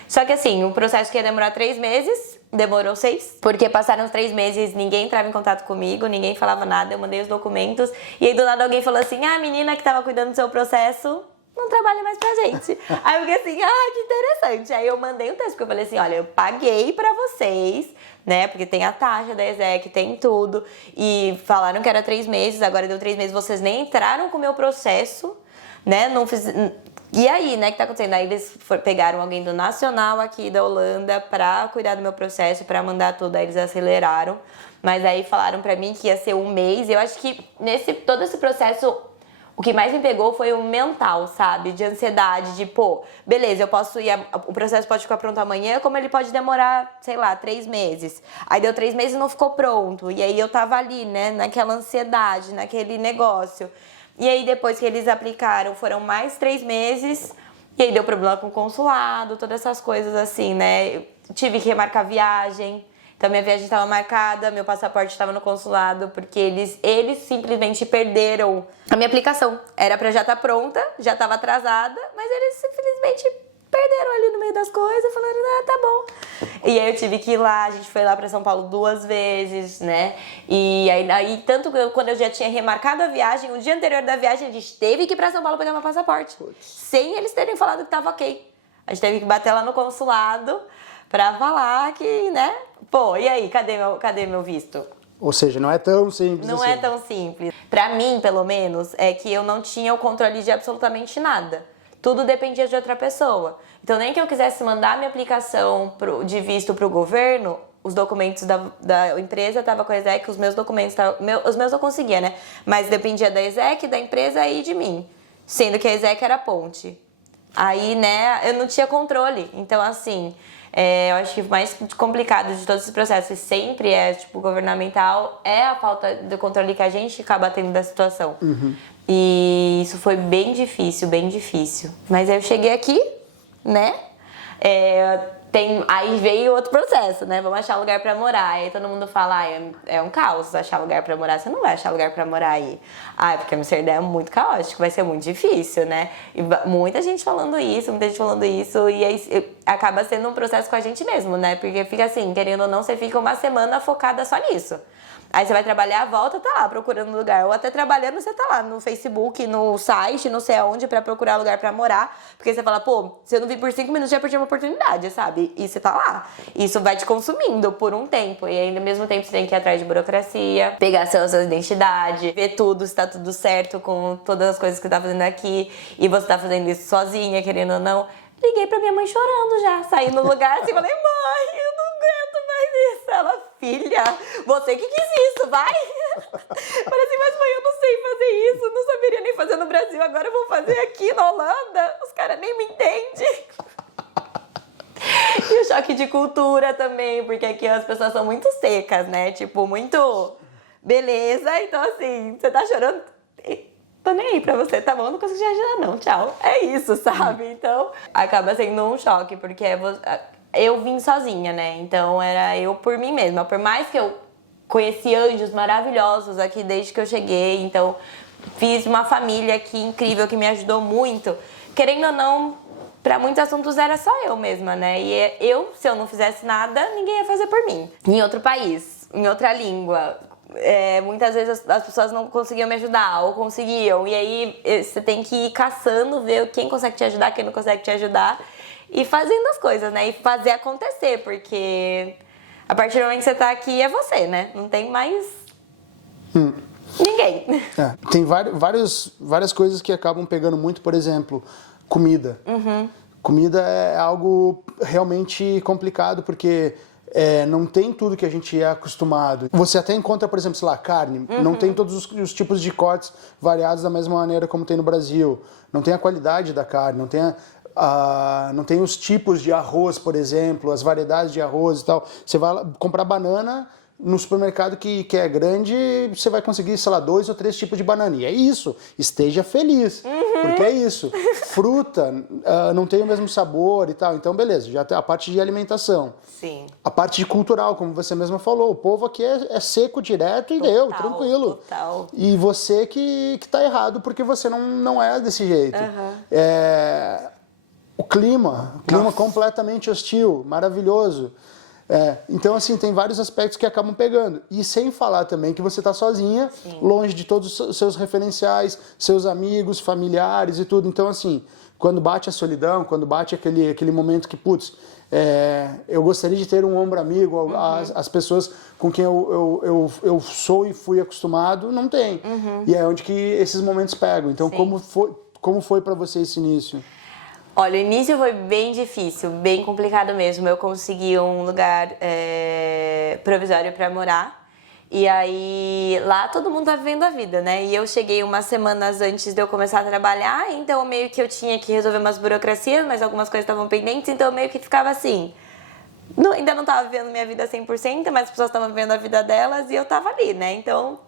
Só que assim, o processo que ia demorar 3 meses, demorou 6. Porque passaram os 3 meses, ninguém entrava em contato comigo, ninguém falava nada, eu mandei os documentos. E aí do nada alguém falou assim, a menina que tava cuidando do seu processo não trabalha mais pra gente. Aí eu fiquei assim, que interessante. Aí eu mandei um texto, porque eu falei assim, olha, eu paguei pra vocês, né? Porque tem a taxa da exec, tem tudo. E falaram que era 3 meses, agora deu 3 meses, vocês nem entraram com o meu processo, né? Não fiz... E aí, né, o que tá acontecendo? Aí eles pegaram alguém do Nacional aqui da Holanda pra cuidar do meu processo, pra mandar tudo, aí eles aceleraram. Mas aí falaram pra mim que ia ser 1 mês, e eu acho que todo esse processo, o que mais me pegou foi o mental, sabe? De ansiedade, de, beleza, eu posso ir, o processo pode ficar pronto amanhã, como ele pode demorar, sei lá, 3 meses. Aí deu 3 meses e não ficou pronto, e aí eu tava ali, né, naquela ansiedade, naquele negócio. E aí, depois que eles aplicaram, foram mais 3 meses. E aí, deu problema com o consulado, todas essas coisas assim, né? Eu tive que remarcar viagem. Então, minha viagem estava marcada, meu passaporte estava no consulado, porque eles simplesmente perderam a minha aplicação. Era pra já estar pronta, já estava atrasada, mas eles simplesmente perderam ali no meio das coisas, falaram, tá bom. E aí eu tive que ir lá, a gente foi lá pra São Paulo 2 vezes, né? E aí tanto que quando eu já tinha remarcado a viagem, o dia anterior da viagem, a gente teve que ir pra São Paulo pegar meu passaporte. Sem eles terem falado que tava ok. A gente teve que bater lá no consulado pra falar que, né? E aí, cadê meu visto? Ou seja, não é tão simples Não assim. é tão simples. Pra mim, pelo menos, é que eu não tinha o controle de absolutamente nada. Tudo dependia de outra pessoa. Então, nem que eu quisesse mandar minha aplicação de visto para o governo, os documentos da empresa estavam com a exec, os meus documentos os meus eu conseguia, né? Mas dependia da exec, da empresa e de mim. Sendo que a exec era a ponte. Aí, né, eu não tinha controle. Então, assim, eu acho que o mais complicado de todos esses processos sempre governamental, é a falta de controle que a gente acaba tendo da situação. E isso foi bem difícil, bem difícil. Mas aí eu cheguei aqui, né? Aí veio outro processo, né? Vamos achar lugar pra morar. Aí todo mundo fala, é um caos achar lugar pra morar. Você não vai achar lugar pra morar aí. Porque Amsterdã é muito caótico, vai ser muito difícil, né? E muita gente falando isso, e aí acaba sendo um processo com a gente mesmo, né? Porque fica assim, querendo ou não, você fica uma semana focada só nisso. Aí você vai trabalhar, volta, tá lá procurando lugar. Ou até trabalhando, você tá lá no Facebook, no site, não sei aonde, pra procurar lugar pra morar. Porque você fala, pô, se eu não vir por 5 minutos, já perdi uma oportunidade, sabe? E você tá lá. Isso vai te consumindo por um tempo. E aí, ao mesmo tempo, você tem que ir atrás de burocracia, pegar suas identidades, ver tudo, se tá tudo certo com todas as coisas que você tá fazendo aqui. E você tá fazendo isso sozinha, querendo ou não. Liguei pra minha mãe chorando já. Saí no lugar assim, falei, mãe, eu não aguento mais isso. Ela, filha, você que quis isso, vai. Falei assim, mas mãe, eu não sei fazer isso. Não saberia nem fazer no Brasil. Agora eu vou fazer aqui na Holanda. Os caras nem me entendem. E o choque de cultura também, porque aqui as pessoas são muito secas, né? Tipo, muito beleza. Então assim, você tá chorando... Tô nem aí pra você, tá bom? Não consigo te ajudar não, tchau. É isso, sabe? Então, acaba sendo um choque, porque eu vim sozinha, né? Então, era eu por mim mesma. Por mais que eu conheci anjos maravilhosos aqui desde que eu cheguei, então, fiz uma família aqui incrível que me ajudou muito. Querendo ou não, pra muitos assuntos era só eu mesma, né? E se eu não fizesse nada, ninguém ia fazer por mim. Em outro país, em outra língua... muitas vezes as pessoas não conseguiam me ajudar, ou conseguiam, e aí você tem que ir caçando, ver quem consegue te ajudar, quem não consegue te ajudar, e fazendo as coisas, né, e fazer acontecer, porque a partir do momento que você tá aqui é você, né, não tem mais ninguém. Tem várias coisas que acabam pegando muito, por exemplo, comida. Comida é algo realmente complicado, porque... não tem tudo que a gente é acostumado. Você até encontra, por exemplo, sei lá, carne. Não tem todos os tipos de cortes variados da mesma maneira como tem no Brasil. Não tem a qualidade da carne, não tem os tipos de arroz, por exemplo, as variedades de arroz e tal. Você vai comprar banana no supermercado que é grande, você vai conseguir, sei lá, 2 ou 3 tipos de banana. E é isso. Esteja feliz. Porque é isso. Fruta não tem o mesmo sabor e tal. Então, beleza. Já tem a parte de alimentação. Sim. A parte de cultural, como você mesma falou. O povo aqui é seco, direto e deu, tranquilo. Total. E você que tá errado porque você não é desse jeito. O clima completamente hostil, maravilhoso. Então, assim, tem vários aspectos que acabam pegando. E sem falar também que você tá sozinha, sim, longe de todos os seus referenciais, seus amigos, familiares e tudo. Então, assim, quando bate a solidão, quando bate aquele momento que, putz, eu gostaria de ter um ombro amigo, as pessoas com quem eu sou e fui acostumado, não tem. E é onde que esses momentos pegam. Então, como foi para você esse início? Olha, o início foi bem difícil, bem complicado mesmo. Eu consegui um lugar provisório para morar. E aí, lá todo mundo tá vivendo a vida, né? E eu cheguei umas semanas antes de eu começar a trabalhar, então meio que eu tinha que resolver umas burocracias, mas algumas coisas estavam pendentes, então eu meio que ficava assim... ainda não tava vivendo minha vida 100%, mas as pessoas estavam vivendo a vida delas e eu tava ali, né? Então...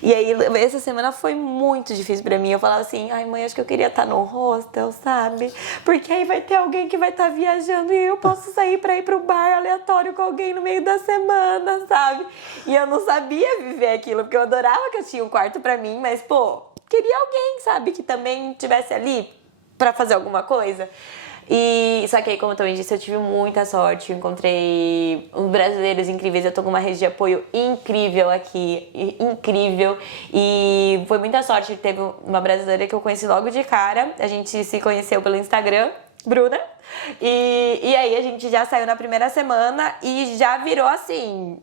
E aí, essa semana foi muito difícil pra mim. Eu falava assim, ai mãe, acho que eu queria estar no hostel, sabe? Porque aí vai ter alguém que vai estar viajando e eu posso sair pra ir pro bar aleatório com alguém no meio da semana, sabe? E eu não sabia viver aquilo, porque eu adorava que eu tinha um quarto pra mim, mas, pô, queria alguém, sabe? Que também estivesse ali pra fazer alguma coisa. E só que aí, como eu também disse, eu tive muita sorte. Eu encontrei uns brasileiros incríveis. Eu tô com uma rede de apoio incrível aqui, incrível. E foi muita sorte. Teve uma brasileira que eu conheci logo de cara. A gente se conheceu pelo Instagram, Bruna. E aí a gente já saiu na primeira semana e já virou assim...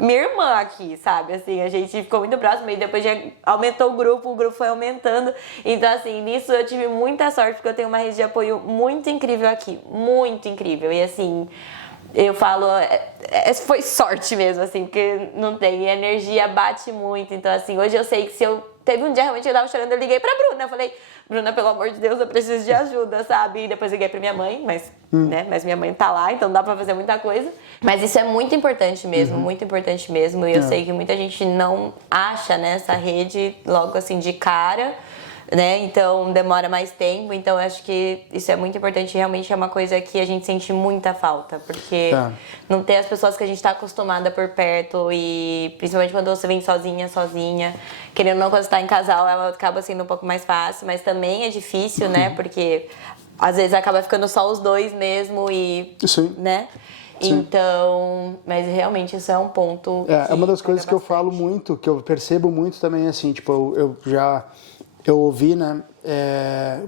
minha irmã aqui, sabe? Assim, a gente ficou muito próximo e depois já aumentou o grupo foi aumentando. Então, assim, nisso eu tive muita sorte, porque eu tenho uma rede de apoio muito incrível aqui. Muito incrível. E, assim, eu falo... foi sorte mesmo, assim, porque não tem. A energia bate muito. Então, assim, hoje eu sei que se eu... Teve um dia realmente que eu tava chorando, eu liguei pra Bruna. Eu falei, Bruna, pelo amor de Deus, eu preciso de ajuda, sabe? E depois liguei pra minha mãe, mas minha mãe tá lá, então dá pra fazer muita coisa. Mas isso é muito importante mesmo, muito importante mesmo. E eu sei que muita gente não acha, né, essa rede logo assim de cara, né? Então demora mais tempo. Então eu acho que isso é muito importante. Realmente é uma coisa que a gente sente muita falta, porque não tem as pessoas que a gente tá acostumada por perto. E principalmente quando você vem sozinha, querendo ou não, quando você tá em casal, ela acaba sendo um pouco mais fácil, mas também é difícil, né? Porque às vezes acaba ficando só os dois mesmo e, sim, né? Sim. Então, mas realmente isso é um ponto. É uma das que coisas pega que eu falo bastante. muito, que eu percebo muito também, assim, tipo, eu ouvi, né,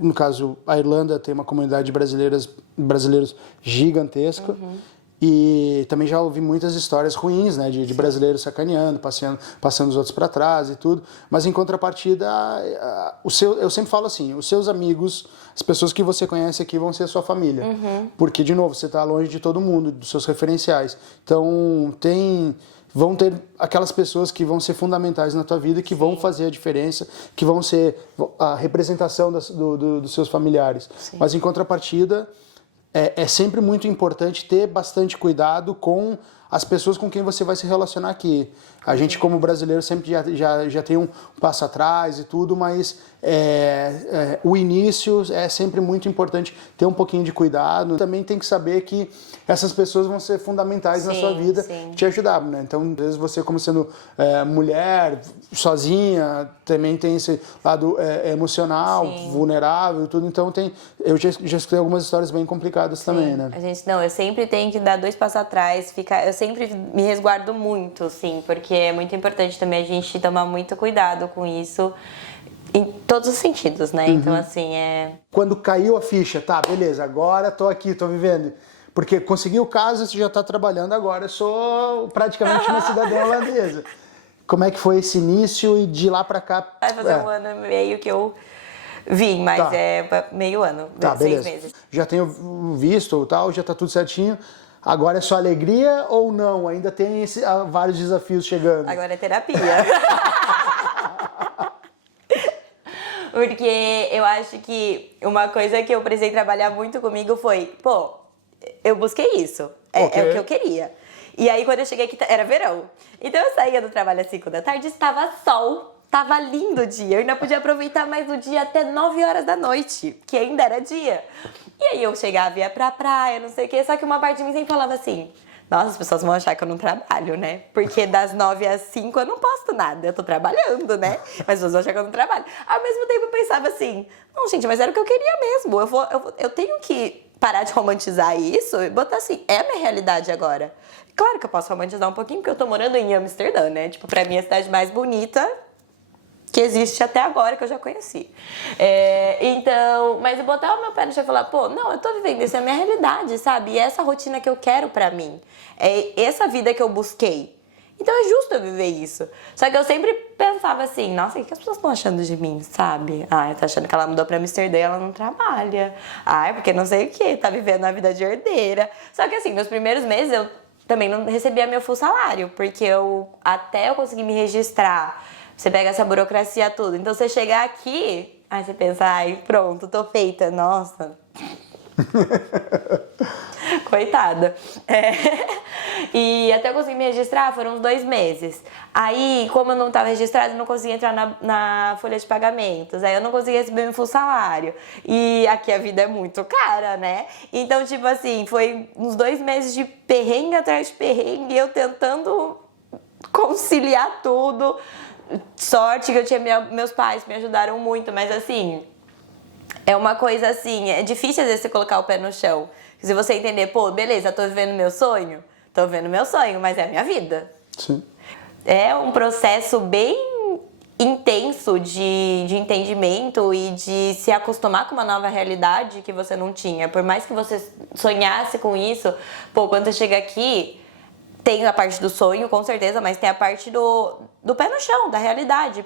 no caso, a Irlanda tem uma comunidade de brasileiros gigantesca, e também já ouvi muitas histórias ruins, né, de brasileiros sacaneando, passando os outros para trás e tudo, mas em contrapartida, eu sempre falo assim, os seus amigos, as pessoas que você conhece aqui vão ser a sua família, porque, de novo, você está longe de todo mundo, dos seus referenciais, então vão ter aquelas pessoas que vão ser fundamentais na tua vida, que vão fazer a diferença, que vão ser a representação dos seus familiares. Sim. Mas, em contrapartida, é sempre muito importante ter bastante cuidado com as pessoas com quem você vai se relacionar aqui. A gente, como brasileiro, sempre já tem um passo atrás e tudo, mas o início é sempre muito importante ter um pouquinho de cuidado. Também tem que saber que essas pessoas vão ser fundamentais na sua vida, te ajudar, né? Então, às vezes você, como sendo mulher, sozinha, também tem esse lado emocional, vulnerável e tudo. Então, eu já escutei algumas histórias bem complicadas também, né? Eu sempre tenho que dar 2 passos atrás, eu sempre me resguardo muito, sim, porque é muito importante também a gente tomar muito cuidado com isso em todos os sentidos, né? Então, assim, Quando caiu a ficha, tá, beleza, agora tô aqui, tô vivendo. Porque consegui o caso, você já tá trabalhando agora, eu sou praticamente uma cidadã holandesa. Como é que foi esse início e de lá pra cá? vai fazer 1 ano e meio que eu vim, mas meio ano, Tá, 6 beleza. meses. Já tenho visto tal, já tá tudo certinho. Agora é só alegria ou não? Ainda tem vários desafios chegando? Agora é terapia. Porque eu acho que uma coisa que eu precisei trabalhar muito comigo foi, eu busquei isso, é o que eu queria. E aí quando eu cheguei aqui, era verão. Então eu saía do trabalho às 5 da tarde, estava sol, tava lindo o dia. Eu ainda podia aproveitar mais o dia até 9 horas da noite, que ainda era dia. E aí eu chegava, ia pra praia, não sei o quê, só que uma parte de mim sempre falava assim, nossa, as pessoas vão achar que eu não trabalho, né? Porque das 9 às 5 eu não posto nada, eu tô trabalhando, né? Mas as pessoas vão achar que eu não trabalho. Ao mesmo tempo eu pensava assim, não, gente, mas era o que eu queria mesmo. Eu tenho que parar de romantizar isso e botar assim, é a minha realidade agora. Claro que eu posso romantizar um pouquinho, porque eu tô morando em Amsterdã, né? Tipo, pra mim a cidade mais bonita que existe até agora, que eu já conheci. Então, mas eu botar o meu pé no chão e falar, não, eu tô vivendo, isso é a minha realidade, sabe? E é essa rotina que eu quero pra mim. É essa vida que eu busquei. Então é justo eu viver isso. Só que eu sempre pensava assim, nossa, o que as pessoas estão achando de mim, sabe? Tá achando que ela mudou pra Amsterdã e ela não trabalha. Porque não sei o que, tá vivendo a vida de herdeira. Só que assim, nos primeiros meses eu também não recebia meu full salário, porque até eu conseguir me registrar, você pega essa burocracia tudo. Então você chegar aqui, aí você pensa, pronto, tô feita, nossa. Coitada. E até eu conseguir me registrar foram uns 2 meses. Aí, como eu não estava registrada, eu não conseguia entrar na folha de pagamentos. Aí eu não conseguia receber meu full salário. E aqui a vida é muito cara, né? Então, tipo assim, foi uns 2 meses de perrengue atrás de perrengue, eu tentando conciliar tudo. Sorte que eu tinha meus pais me ajudaram muito, mas assim, é uma coisa assim, é difícil às vezes você colocar o pé no chão. Se você entender, beleza, tô vivendo meu sonho, mas é a minha vida. Sim. É um processo bem intenso de entendimento e de se acostumar com uma nova realidade que você não tinha. Por mais que você sonhasse com isso, quando você chega aqui, tem a parte do sonho, com certeza, mas tem a parte do pé no chão, da realidade,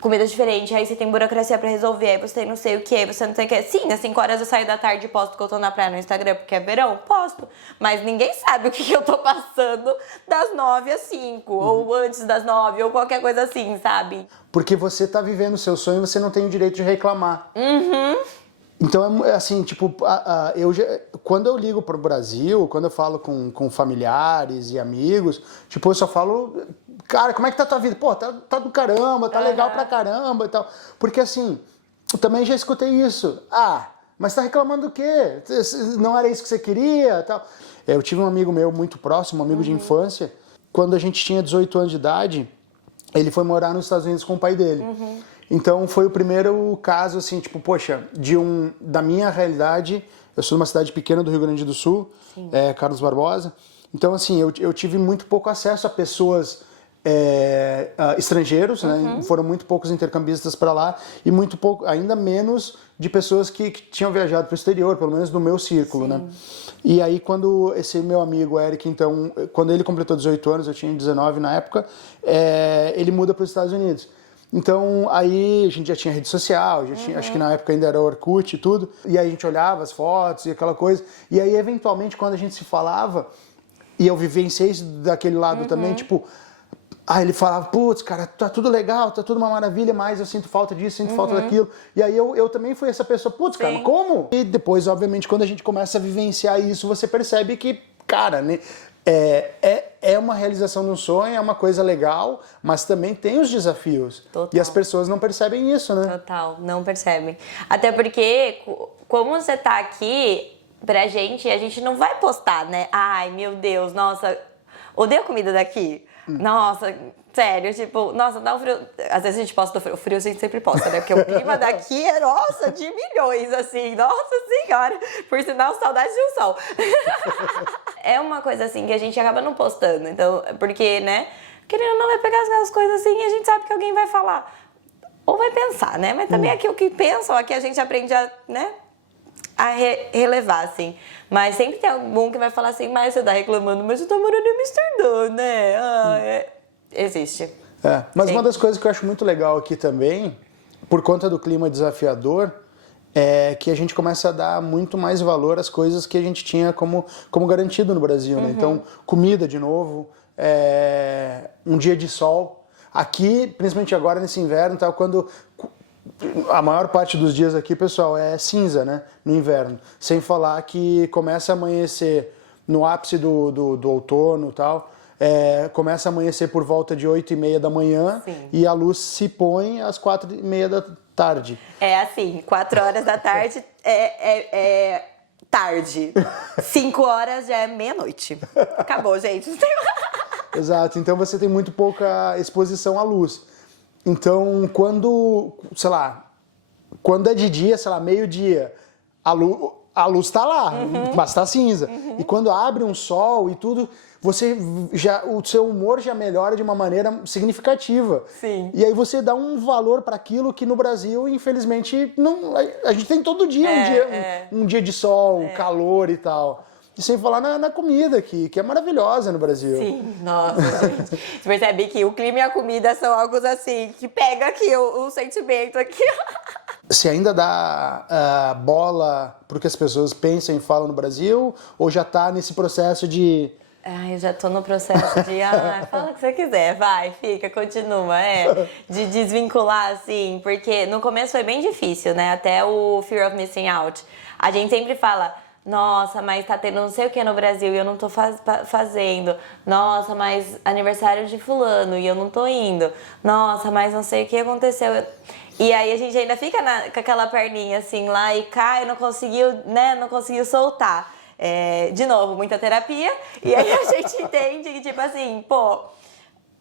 comida diferente, aí você tem burocracia pra resolver, aí você tem não sei o que, aí você não tem o que. Sim, às 5 horas eu saio da tarde e posto que eu tô na praia no Instagram porque é verão, posto. Mas ninguém sabe o que eu tô passando das 9 às 5, ou antes das 9, ou qualquer coisa assim, sabe? Porque você tá vivendo o seu sonho e você não tem o direito de reclamar. Então, é assim, tipo, quando eu ligo pro Brasil, quando eu falo com familiares e amigos, tipo, eu só falo, cara, como é que tá a tua vida? Tá do caramba, tá legal pra caramba e tal. Porque, assim, eu também já escutei isso. Mas tá reclamando do quê? Não era isso que você queria? Tal. Eu tive um amigo meu muito próximo, um amigo de infância, quando a gente tinha 18 anos de idade, ele foi morar nos Estados Unidos com o pai dele. Então foi o primeiro caso, assim, tipo, poxa, da minha realidade, eu sou de uma cidade pequena do Rio Grande do Sul, Carlos Barbosa, então assim, eu tive muito pouco acesso a pessoas estrangeiros, né? Foram muito poucos intercambistas para lá e muito pouco, ainda menos de pessoas que tinham viajado para o exterior, pelo menos do meu círculo, né? E aí quando esse meu amigo Eric, então, quando ele completou 18 anos, eu tinha 19 na época, ele muda para os Estados Unidos. Então aí a gente já tinha rede social, já tinha, acho que na época ainda era Orkut e tudo, e aí a gente olhava as fotos e aquela coisa, e aí eventualmente quando a gente se falava, e eu vivenciei isso daquele lado também, tipo, aí ele falava, putz, cara, tá tudo legal, tá tudo uma maravilha, mas eu sinto falta disso, sinto falta daquilo. E aí eu também fui essa pessoa, putz, cara, como? E depois, obviamente, quando a gente começa a vivenciar isso, você percebe que, cara, né, é uma realização de um sonho, é uma coisa legal, mas também tem os desafios. Total. E as pessoas não percebem isso, né? Total, não percebem. Até porque, como você tá aqui, pra gente, a gente não vai postar, né? Ai, meu Deus, nossa, odeio a comida daqui. Nossa, sério, tipo, nossa, dá um frio. Às vezes a gente posta do frio, o frio a gente sempre posta, né? Porque o clima daqui é, nossa, de milhões, assim, nossa senhora. Por sinal, saudade de um sol. É uma coisa assim que a gente acaba não postando, então, porque, né, querendo ou não, vai pegar aquelas coisas assim e a gente sabe que alguém vai falar. Ou vai pensar, né? Mas também aqui o que pensam, aqui a gente aprende a, né? A relevar, assim. Mas sempre tem algum que vai falar assim, mas você tá reclamando, mas você tá morando em Amsterdã, né? Existe. Mas uma das coisas que eu acho muito legal aqui também, por conta do clima desafiador, é que a gente começa a dar muito mais valor às coisas que a gente tinha como garantido no Brasil, né? Então, comida de novo, um dia de sol. Aqui, principalmente agora nesse inverno, tá, quando a maior parte dos dias aqui, pessoal, é cinza, né? No inverno. Sem falar que começa a amanhecer no ápice do outono e tal. Começa a amanhecer por volta de 8h30 da manhã. Sim. E a luz se põe às 4h30 da tarde. É assim, 4 horas da tarde é tarde. 5 horas já é meia-noite. Acabou, gente. Exato, então você tem muito pouca exposição à luz. Então, quando é de dia, sei lá, meio-dia, a luz tá lá, mas tá cinza. E quando abre um sol e tudo, o seu humor já melhora de uma maneira significativa. Sim. E aí você dá um valor para aquilo que no Brasil, infelizmente, não, a gente tem todo dia um dia de sol, calor e tal. E sem falar na comida aqui, que é maravilhosa no Brasil. Sim, nossa, gente. Você percebe que o clima e a comida são algo assim, que pega aqui o sentimento aqui. Você ainda dá bola pro que as pessoas pensam e falam no Brasil? Ou já tá nesse processo de... Eu já tô no processo de, fala o que você quiser, vai, fica, continua, de desvincular, assim, porque no começo foi bem difícil, né, até o Fear of Missing Out. A gente sempre fala, nossa, mas tá tendo não sei o que no Brasil e eu não tô fazendo, nossa, mas aniversário de fulano e eu não tô indo, nossa, mas não sei o que aconteceu. E aí a gente ainda fica com aquela perninha assim lá e cai, não conseguiu soltar. De novo, muita terapia, e aí a gente entende que, tipo assim,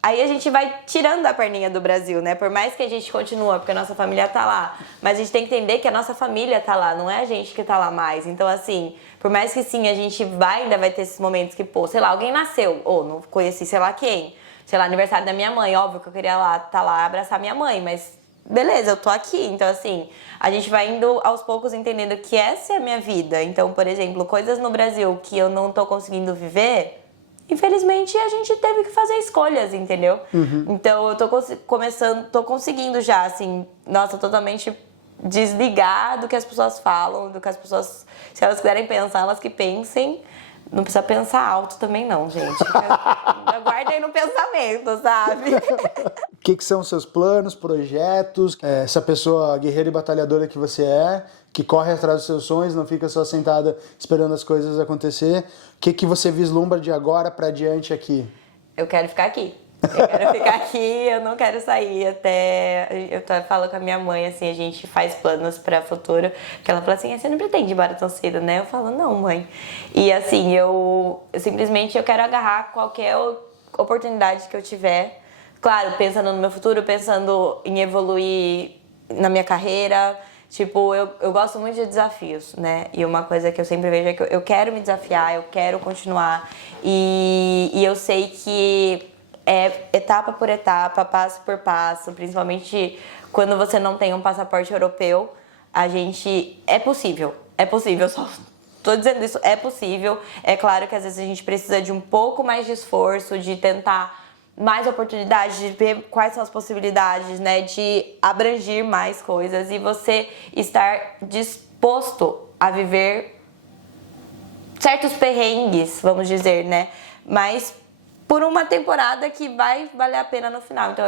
aí a gente vai tirando a perninha do Brasil, né? Por mais que a gente continua, porque a nossa família tá lá, mas a gente tem que entender que a nossa família tá lá, não é a gente que tá lá mais. Então, assim, por mais que sim, a gente ainda vai ter esses momentos que, sei lá, alguém nasceu, ou não conheci sei lá quem, sei lá, aniversário da minha mãe, óbvio que eu queria tá lá abraçar minha mãe, mas beleza, eu tô aqui. Então, assim, a gente vai indo aos poucos entendendo que essa é a minha vida. Então, por exemplo, coisas no Brasil que eu não tô conseguindo viver, infelizmente a gente teve que fazer escolhas, entendeu? Então, eu tô conseguindo já, assim, nossa, totalmente desligar do que as pessoas falam, do que as pessoas, se elas quiserem pensar, elas que pensem. Não precisa pensar alto também não, gente. Aguardem no pensamento, sabe? O que são seus planos, projetos? Essa pessoa guerreira e batalhadora que você é, que corre atrás dos seus sonhos, não fica só sentada esperando as coisas acontecer. O que você vislumbra de agora pra diante aqui? Eu quero ficar aqui. Eu quero ficar aqui, eu não quero sair até... Eu falo com a minha mãe, assim, a gente faz planos para futuro, que ela fala assim, você não pretende ir embora tão cedo, né? Eu falo, não, mãe. E assim, eu simplesmente quero agarrar qualquer oportunidade que eu tiver. Claro, pensando no meu futuro, pensando em evoluir na minha carreira. Tipo, eu gosto muito de desafios, né? E uma coisa que eu sempre vejo é que eu quero me desafiar, eu quero continuar. E eu sei que é etapa por etapa, passo por passo, principalmente quando você não tem um passaporte europeu, é possível, só tô dizendo isso, é possível. É claro que às vezes a gente precisa de um pouco mais de esforço, de tentar mais oportunidades, de ver quais são as possibilidades, né, de abranger mais coisas e você estar disposto a viver certos perrengues, vamos dizer, né, mas por uma temporada que vai valer a pena no final. Então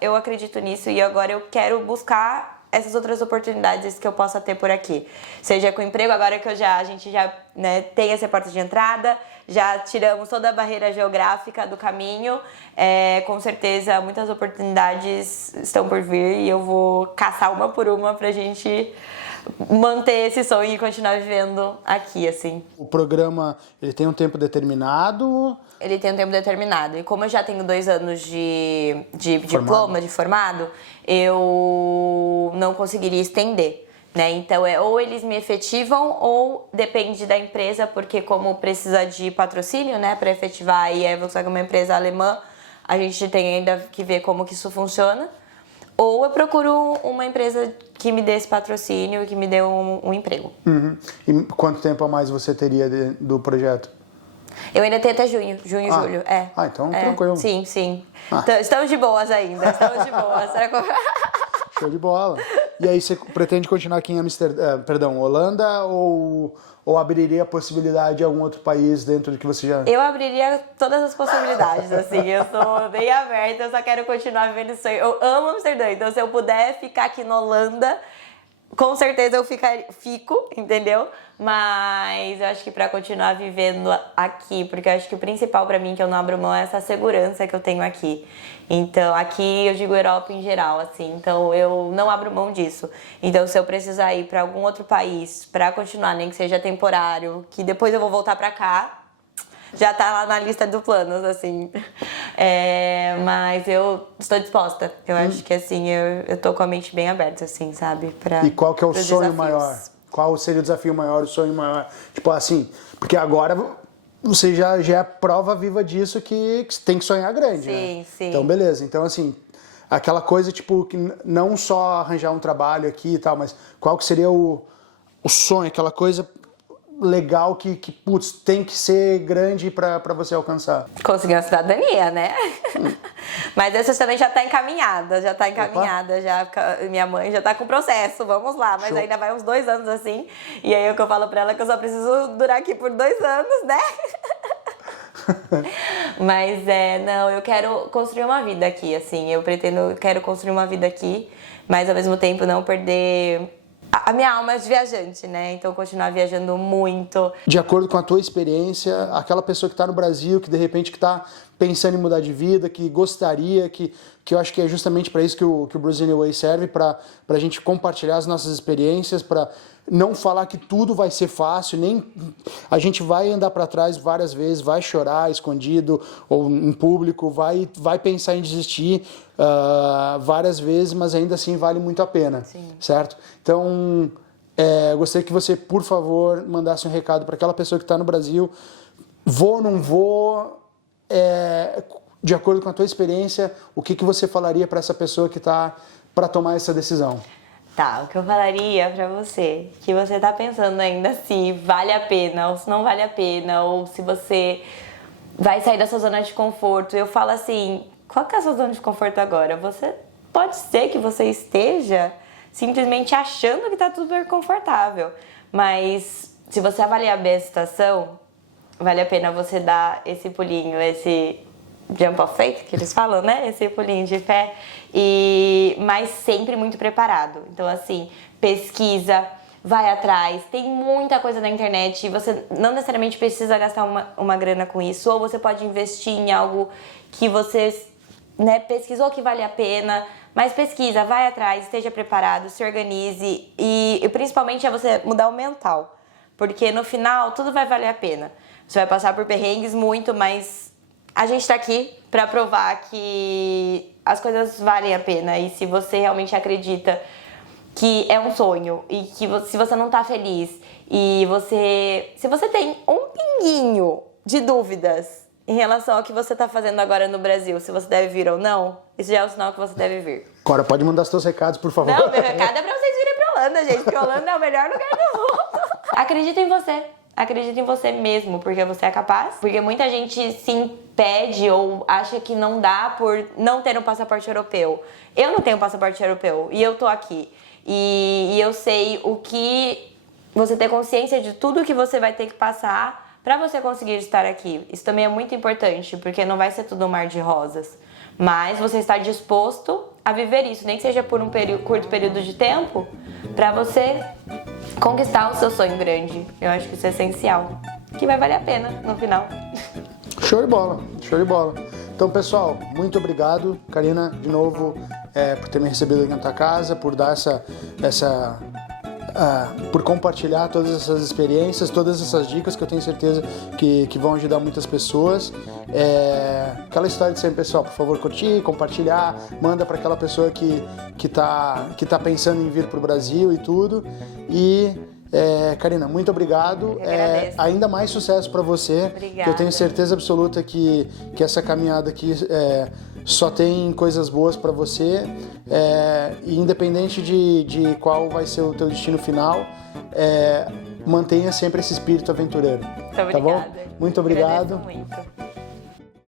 eu acredito nisso e agora eu quero buscar essas outras oportunidades que eu possa ter por aqui. Seja com emprego, agora que a gente já, né, tem essa porta de entrada, já tiramos toda a barreira geográfica do caminho, com certeza muitas oportunidades estão por vir e eu vou caçar uma por uma pra gente manter esse sonho e continuar vivendo aqui, assim. O programa, ele tem um tempo determinado? Ele tem um tempo determinado. E como eu já tenho 2 anos de diploma, de formado, eu não conseguiria estender, né? Então, ou eles me efetivam ou depende da empresa, porque como precisa de patrocínio, né, para efetivar, e a Volkswagen é uma empresa alemã, a gente tem ainda que ver como que isso funciona. Ou eu procuro uma empresa que me dê esse patrocínio e que me dê um emprego. Uhum. E quanto tempo a mais você teria do projeto? Eu ainda tenho até junho, julho, então tranquilo. Sim. Então, estamos de boas ainda, Show de bola. E aí você pretende continuar aqui em Holanda ou abriria a possibilidade de algum outro país dentro do que você já... Eu abriria todas as possibilidades, assim, eu sou bem aberta, eu só quero continuar vivendo isso aí. Eu amo Amsterdã, então se eu puder ficar aqui na Holanda, com certeza eu fico, entendeu? Mas eu acho que pra continuar vivendo aqui, porque eu acho que o principal pra mim que eu não abro mão é essa segurança que eu tenho aqui. Então, aqui eu digo Europa em geral, assim, então eu não abro mão disso. Então, se eu precisar ir pra algum outro país pra continuar, nem que seja temporário, que depois eu vou voltar pra cá, já tá lá na lista dos planos, assim. Mas eu estou disposta. Eu acho que, assim, eu tô com a mente bem aberta, assim, sabe? E qual que é o sonho maior? Qual seria o desafio maior, o sonho maior? Tipo assim, porque agora você já é prova viva disso que tem que sonhar grande, né? Sim. Então, beleza. Então, assim, aquela coisa, tipo, que não só arranjar um trabalho aqui e tal, mas qual que seria o sonho, aquela coisa legal que putz, tem que ser grande pra você alcançar? Conseguir uma cidadania, né? Mas essa também já tá encaminhada, já. Minha mãe já tá com o processo, vamos lá. Mas Show. ainda vai uns 2 anos assim. E aí o que eu falo pra ela é que eu só preciso durar aqui por 2 anos, né? Mas não, eu quero construir uma vida aqui, assim. Quero construir uma vida aqui, mas ao mesmo tempo não perder a minha alma é de viajante, né? Então continuar viajando muito. De acordo com a tua experiência, aquela pessoa que está no Brasil, que de repente está pensando em mudar de vida, que gostaria, que eu acho que é justamente para isso que o Brazilian Way serve, para a gente compartilhar as nossas experiências, para não falar que tudo vai ser fácil, nem a gente vai andar para trás várias vezes, vai chorar escondido ou em público, vai pensar em desistir várias vezes, mas ainda assim vale muito a pena, Sim. Certo? Então, gostaria que você, por favor, mandasse um recado para aquela pessoa que está no Brasil, vou ou não vou, de acordo com a tua experiência, o que você falaria para essa pessoa que está para tomar essa decisão? Tá, o que eu falaria pra você, que você tá pensando ainda se vale a pena ou se não vale a pena, ou se você vai sair da sua zona de conforto. Eu falo assim, qual que é a sua zona de conforto agora? Pode ser que você esteja simplesmente achando que tá tudo super confortável, mas se você avaliar bem a situação, vale a pena você dar esse pulinho, esse jump of faith, que eles falam, né? Esse pulinho de fé, mas sempre muito preparado. Então, assim, pesquisa, vai atrás, tem muita coisa na internet, você não necessariamente precisa gastar uma grana com isso, ou você pode investir em algo que você, né, pesquisou que vale a pena, mas pesquisa, vai atrás, esteja preparado, se organize e principalmente é você mudar o mental, porque no final tudo vai valer a pena. Você vai passar por perrengues muito, mas a gente tá aqui pra provar que as coisas valem a pena. E se você realmente acredita que é um sonho e que se você não tá feliz e se você tem um pinguinho de dúvidas em relação ao que você tá fazendo agora no Brasil, se você deve vir ou não, isso já é o sinal que você deve vir. Cora, pode mandar os seus recados, por favor. Não, meu recado é pra vocês virem pra Holanda, gente, porque a Holanda é o melhor lugar do mundo. Acredita em você. Acredita em você mesmo, porque você é capaz. Porque muita gente se impede ou acha que não dá por não ter um passaporte europeu. Eu não tenho um passaporte europeu e eu tô aqui. E eu sei o que você ter consciência de tudo que você vai ter que passar para você conseguir estar aqui. Isso também é muito importante, porque não vai ser tudo um mar de rosas. Mas você está disposto a viver isso, nem que seja por um curto período de tempo, para você conquistar o seu sonho grande. Eu acho que isso é essencial, que vai valer a pena no final. Show de bola, show de bola. Então, pessoal, muito obrigado, Karina, de novo, por ter me recebido aqui na tua casa, por dar por compartilhar todas essas experiências, todas essas dicas que eu tenho certeza que vão ajudar muitas pessoas. Aquela história de sempre, pessoal, por favor, curtir, compartilhar, manda para aquela pessoa que tá pensando em vir para o Brasil e tudo. E Karina, muito obrigado. Ainda mais sucesso para você. Obrigada. Que eu tenho certeza absoluta que essa caminhada aqui só tem coisas boas para você. E independente de qual vai ser o teu destino final, mantenha sempre esse espírito aventureiro. Muito obrigada. Tá bom? Muito obrigado. Agradeço muito.